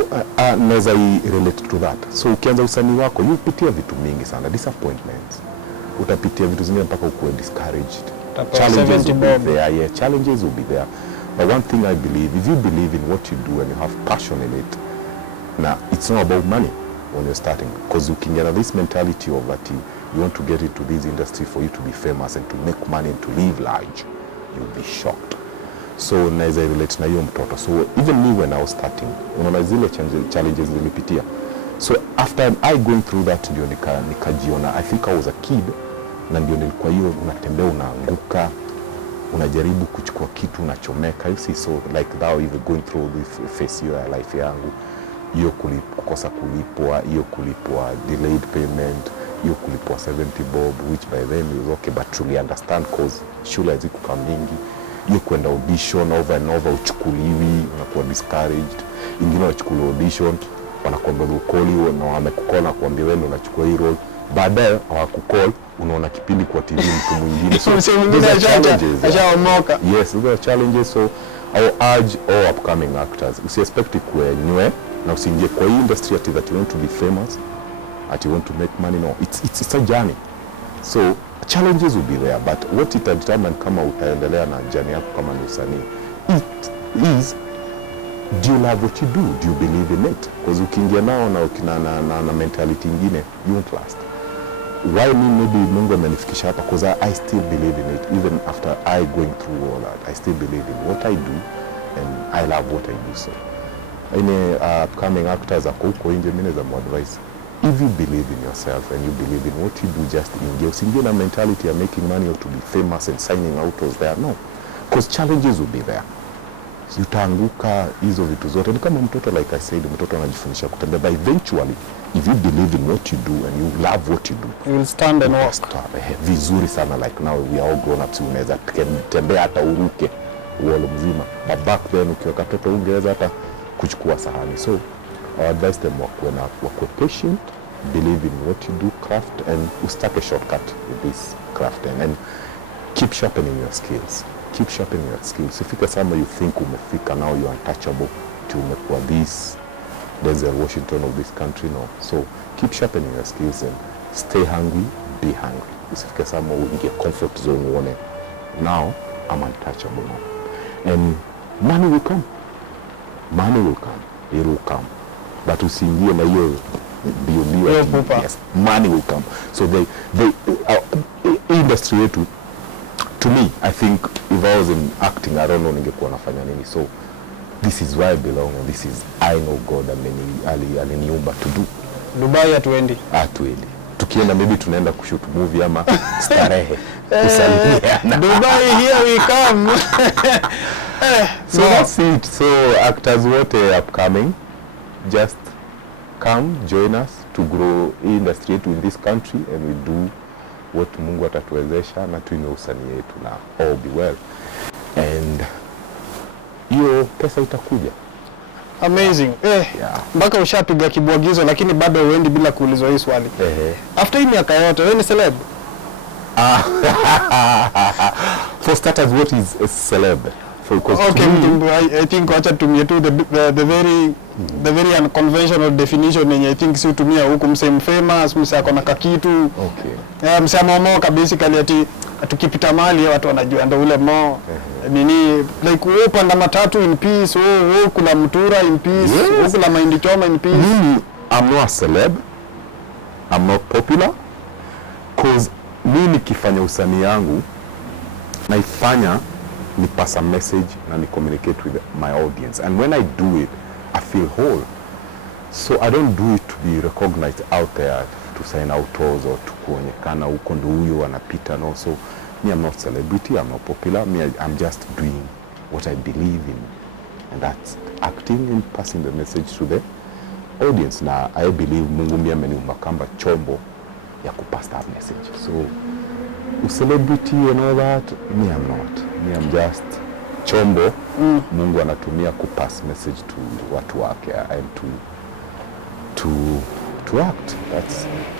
naweza relate to that. So ukianza usanii wako, upitia vitu mingi sana, disappointments. Utapitia vitu zingine mpaka ukuwe discouraged. Challenges will be there, yeah, challenges will be there. But one thing I believe, if you believe in what you do and you have passion in it, now it's not about money when you're starting, because you can get this mentality of that you want to get into this industry for you to be famous and to make money and to live large, you'll be shocked. So naweza relate na hiyo mtoto. So even me when I was starting, unaona zile challenges nilipitia. So after I going through that, ndio nikajiona, I think I was a kid, na ndio nilikuwa hiyo unatembea unaanguka, unajaribu kuchukua kitu unachomeka, you see. So like now even going through this phase ya life yangu, hiyo kukosa kulipwa, hiyo kulipwa delayed payment, hiyo kulipwa 70 bob, which by then is okay, but truly understand cause shule hazikuwa mingi, hiyo kwenda audition over and over, uchukuliwi, unakuwa discouraged. Ingine wachukua audition, wanakuambia ukoli, na wamekukona na kuambia wewe unachukua hii role, baadaye hawakukol, unaona kipindi kwa TV mtu mwingine. So these are challenges. Yes, these are challenges. So I will urge all upcoming actors, usiexpect kuenywe na usiingie kwa hii industry that you want to be famous, that you want to make money. No, it's a journey. So challenges will be there, but what it determine kama utaendelea na journey yako kama ni usanii, it is, do you love what you do? Do you believe in it? Because ukiingia nao na mentality ingine, you won't last. Why me? Maybe Mungu amenifikisha hapa because I still believe in it. Even after I going through all that, I still believe in what I do and I love what I do. So any upcoming actors ako huko nje, mimi naweza advise, if you believe in yourself and you believe in what you do, just ingia. Usiingie na mentality of making money or to be famous and signing out was there. No, because challenges will be there. Utaanguka hizo vitu zote. Ni kama mtoto, like I said, mtoto anajifundisha kutembea, but eventually if you believe in what you do and you love what you do, you will stand and walk vizuri sana. Like now we are all grown up, so unaweza tembea hata uruke wall mzima, but back then ukiwa katoto ungeweza hata kuchukua sahani. So I advise them wakwe patient, believe in what you do, craft, and usitake shortcut with this craft, and keep sharpening your skills. Keep sharpening your skills. If you somewhere you think umefika, now you're untouchable, to umekuwa this Denzel Washington of this country, no. So keep sharpening your skills and stay hungry, be hungry. If somewhere you get comfort zone, one, now I'm untouchable now. And money will come. Money will come. It will come. But usiingie na hiyo bio. Yes, money will come. So the industry yetu, to me, I think if I was in acting, I don't know ningekuwa nafanya nini. So this is where I belong, and this is I know God aliniumba to do. Dubai hatuendi. tukienda maybe tunaenda kushoot movie ama starehe kusalimiana. Dubai, here we come. So that's it. So actors wote upcoming, just come join us to grow industry yetu in this country, and we do what Mungu atatuwezesha na tuime usanii yetu na all be well, and hiyo pesa itakuja. Amazing. Mpaka ushapiga kibwagizo lakini bado uendi bila kuulizwa hii swali. After hii miaka yote wewe ni celeb? For starters, what is a celeb? Okay, I think wacha tumie tu the very unconventional definition yenye I think si utumia huku, msem famous, mse akona kakitu. Okay. Mse amomoka basically, ati tukipita mali watu wanajua ndo ule mo. Nini like wewe panda matatu in peace, wewe kula mtura in peace, wewe kula mahindi choma in peace. I'm not a celeb. I'm not popular. Cause mimi nikifanya usanii yangu naifanya ni pass a message na ni communicate with my audience, and when I do it I feel whole. So I don't do it to be recognized out there, to sign out tours or to kuonekana huko ndo huyo anapita. No, so me, I'm not celebrity, I'm not popular. Me, I'm just doing what I believe in, and that's acting and passing the message to the audience. Now I believe Mungu mimi ameniumba kama chombo ya kupass that message. So celebrity and all that, me, I'm not. Me, I'm just chombo Mungu anatumia kupass message to watu wake and to act.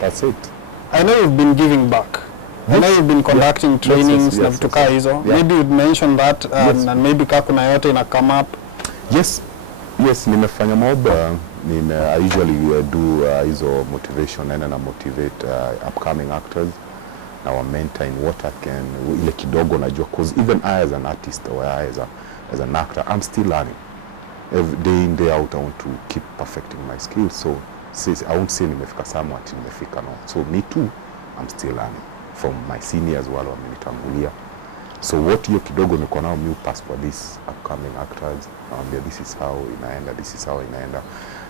That's it. I know you've been giving back. I know you've been conducting trainings na vitu kaa hizo. Maybe you'd mention that and maybe kaa kuna yote ina come up. Yes, nimefanya mob. I usually do hizo motivation and I motivate upcoming actors. Now I mentor in what I can, ile kidogo najua, cause even I as an artist or I as an actor, I'm still learning. Every day in, day out, I want to keep perfecting my skills. So I won't say nimefika somewhere ati nimefika, no. So me too, I'm still learning from my seniors wale wamenitangulia. So what hiyo kidogo niko nao mi pass for these upcoming actors. Naambia this is how inaenda, this is how inaenda.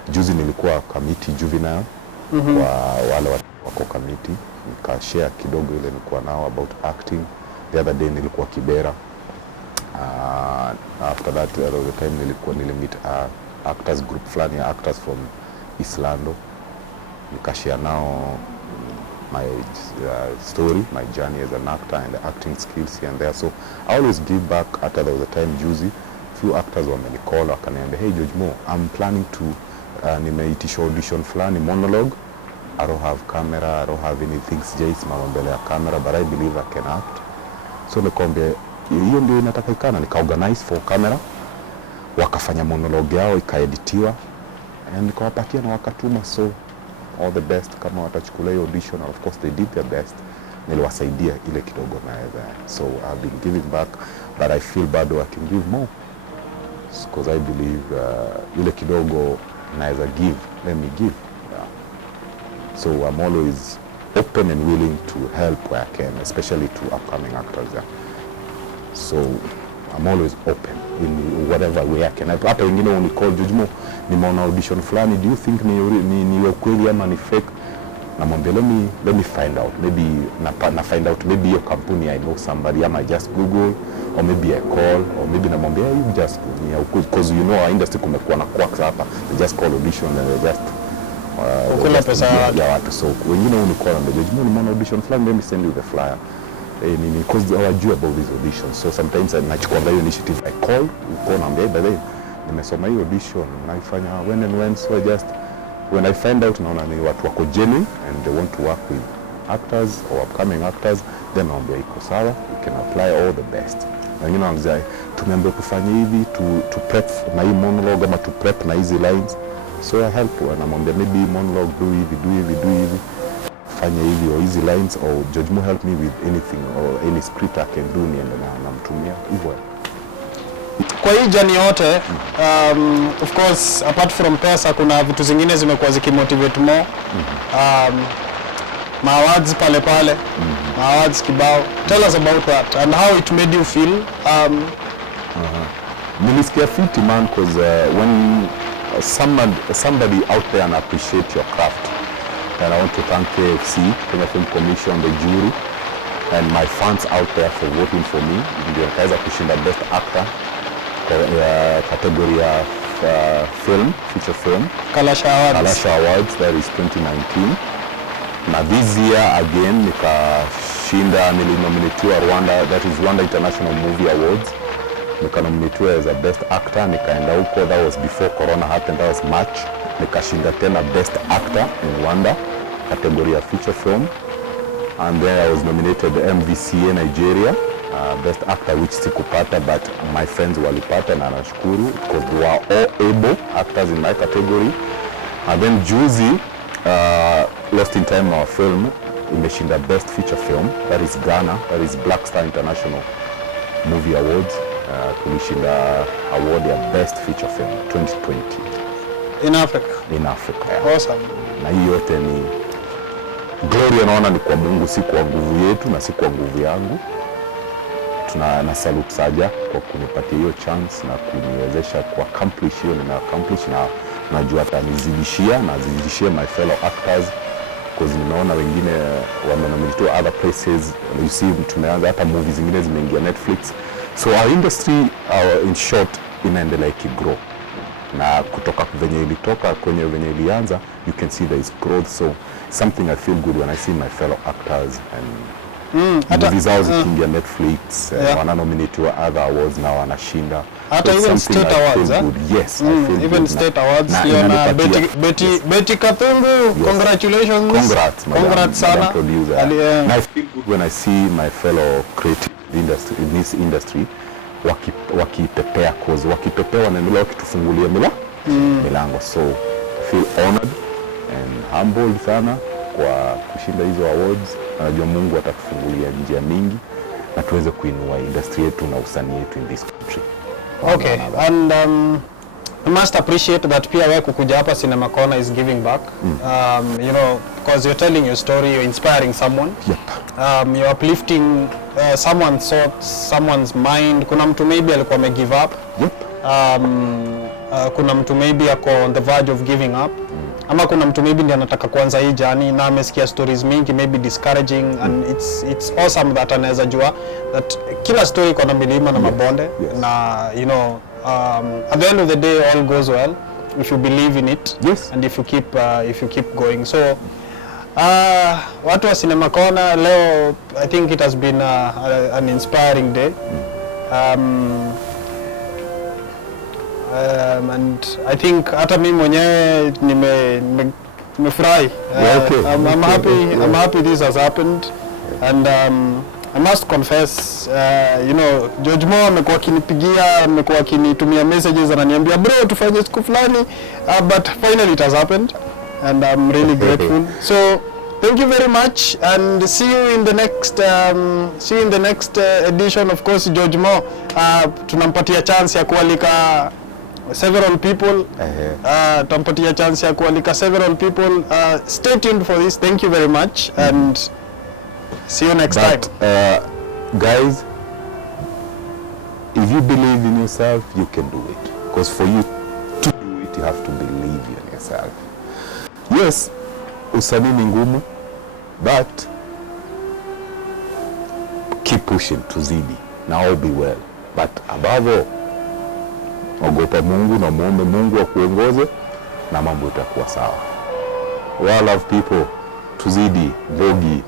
Juzi nilikuwa committee juvenile kwa wale wako committee, nikashare kidogo ile nilikuwa nao about acting. The other day nilikuwa Kibera. After that the time nilimit actors group fulani ya actors from Islando, nikashare nao my story, my journey as an actor and the acting skills here and there. So I always give back. After there was a time juzi, few actors wamenicall wakaniambia, hey George Mo, I'm planning to nimeitisha audition fulani monologue. I don't have camera, I don't have anything, sijasimama mbele ya camera, but I believe I can act. So nikamwambia hiyo ndio inatakikana, nika-organize for camera, wakafanya monologue yao, ikaeditiwa, and nikawapatia na wakatuma. So all the best kama watachukulia hiyo audition, and of course they did their best. Niliwasaidia ile kidogo naweza. So I've been giving back, but I feel bado I can give more, because I believe ile kidogo naweza give, let me give. So I'm always open and willing to help where I can, especially to upcoming actors. So I'm always open in whatever way I can. Hata wengine unicall, George Mo, nimeona audition fulani, do you think ni ukweli ama ni fake? Namwambia let me find out. Maybe na find out maybe your company, I know somebody, ama I just Google, or maybe I call, or maybe namwambia you just because you know our industry kumekuwa na quacks hapa. They just call audition and they just ukula pesa ya watu. So wengine unicall and George Mo, nimeona audition fulani, let me send you the flyer. Because I do about these auditions. So sometimes nachukua hiyo initiative, I call, naambia by the way, nimesoma hiyo audition, naifanya when and when. So when I find out naona ni watu wako genuine and they want to work with actors or upcoming actors, then naambia iko sawa, you can apply, all the best. Na wengine wanaambia tumeambiwa tufanye hivi to prep na hii monologue ama to prep na hizi lines. So I help, na namwambia maybe monologue do hivi, fanya hivi or easy lines, or George Mo help me with anything or any script I can do, niende na mtumia hivyo. Kwa hii journey yote of course apart from pesa kuna vitu zingine zimekuwa zikimotivate more. Awards pale awards kibao. Tell us about that and how it made you feel. Nilisikia fiti man, because when somebody out there and appreciate your craft, and I want to thank KFC, Kenya Film Commission, the jury, and my fans out there for voting for me. Ndio nikaweza kushinda best actor category ya film, feature film, Kalasha Awards. Kalasha Awards, that is 2019. Na this year again nikashinda, nilinominatiwa Rwanda, that is Rwanda International Movie Awards. Nikanominatiwa as a best actor, nikaenda huko, that was before corona happened, that was March. Nikashinda tena best actor in Rwanda category ya feature film, and then I was nominated MVCA Nigeria best actor, which sikupata, but my friends walipata na nashukuru because they were all able actors in my category. And then juzi Lost in Time, our film, imeshinda best feature film, that is Ghana, that is Black Star International Movie Awards. Tulishinda award ya best feature film 2020 in Africa. In Africa, yeah. Awesome. Na hii yote ni glory, naona ni kwa Mungu, si kwa nguvu yetu na si kwa nguvu yangu. Na salute Saja kwa kunipatia hiyo chance na kuniwezesha ku accomplish hiyo na accomplish, na najua atanizidishia na zidishie my fellow actors, because nimeona wengine wamenominatiwa other places. You see, tumeanza hata movies zingine zimeingia Netflix, so our industry in short inaendelea ikigrow, na kutoka venye ilitoka kwenye venye ilianza, you can see there is growth. So something I feel good when I see my fellow actors and movies zao zikiingia Netflix, wananominatiwa other awards na wanashinda. Hata even state awards, yes, I feel even good. state awards, yana Betty Kathungu, congratulations. Congrats sana. And I feel good when I see my fellow creative industry in this industry wakipepea, cause wakipepea wanaendelea wakitufungulia milango. So I feel honored and humbled sana kwa kushinda hizo awards. Najua Mungu atatufungulia njia mingi na tuweze kuinua industry yetu na usanii yetu in this country. Okay, and I must appreciate that pia wewe kukuja hapa Cinema Corner is giving back. You know, because you're telling your story, you're inspiring someone. Yep. You're uplifting someone's thoughts, someone's mind. Kuna mtu maybe alikuwa give up. Yep. Kuna mtu maybe ako on the verge of giving up. Ama kuna mtu maybe ndiye anataka kuanza hii journey na amesikia stories mingi maybe discouraging, and it's awesome that anaweza jua that kila story iko na milima na mabonde. Yes. Na you know, at the end of the day all goes well if you believe in it. Yes. And if you keep going. So watu wa Cinema Corner leo, I think it has been an inspiring day. And I think hata mimi mwenyewe nimefurahi. I'm happy this has happened. And I must confess, you know, George Mo amekuwa akinipigia, amekuwa akinitumia messages, ananiambia bro tufanye siku fulani, but finally it has happened and I'm really grateful. So thank you very much and see you in the next edition. Of course George Mo tunampatia chance ya kualika several people. Tunampatia chance ya kualika several people. Stay tuned for this. Thank you very much and see you next time. Guys, if you believe in yourself, you can do it. Because for you to do it, you have to believe in yourself. Yes, usanii ni ngumu, but keep pushing, tuzidi, na all be well. But above all, ogopa Mungu na muombe Mungu akuongoze na mambo itakuwa sawa. Well, love people, tuzidi, Bogi.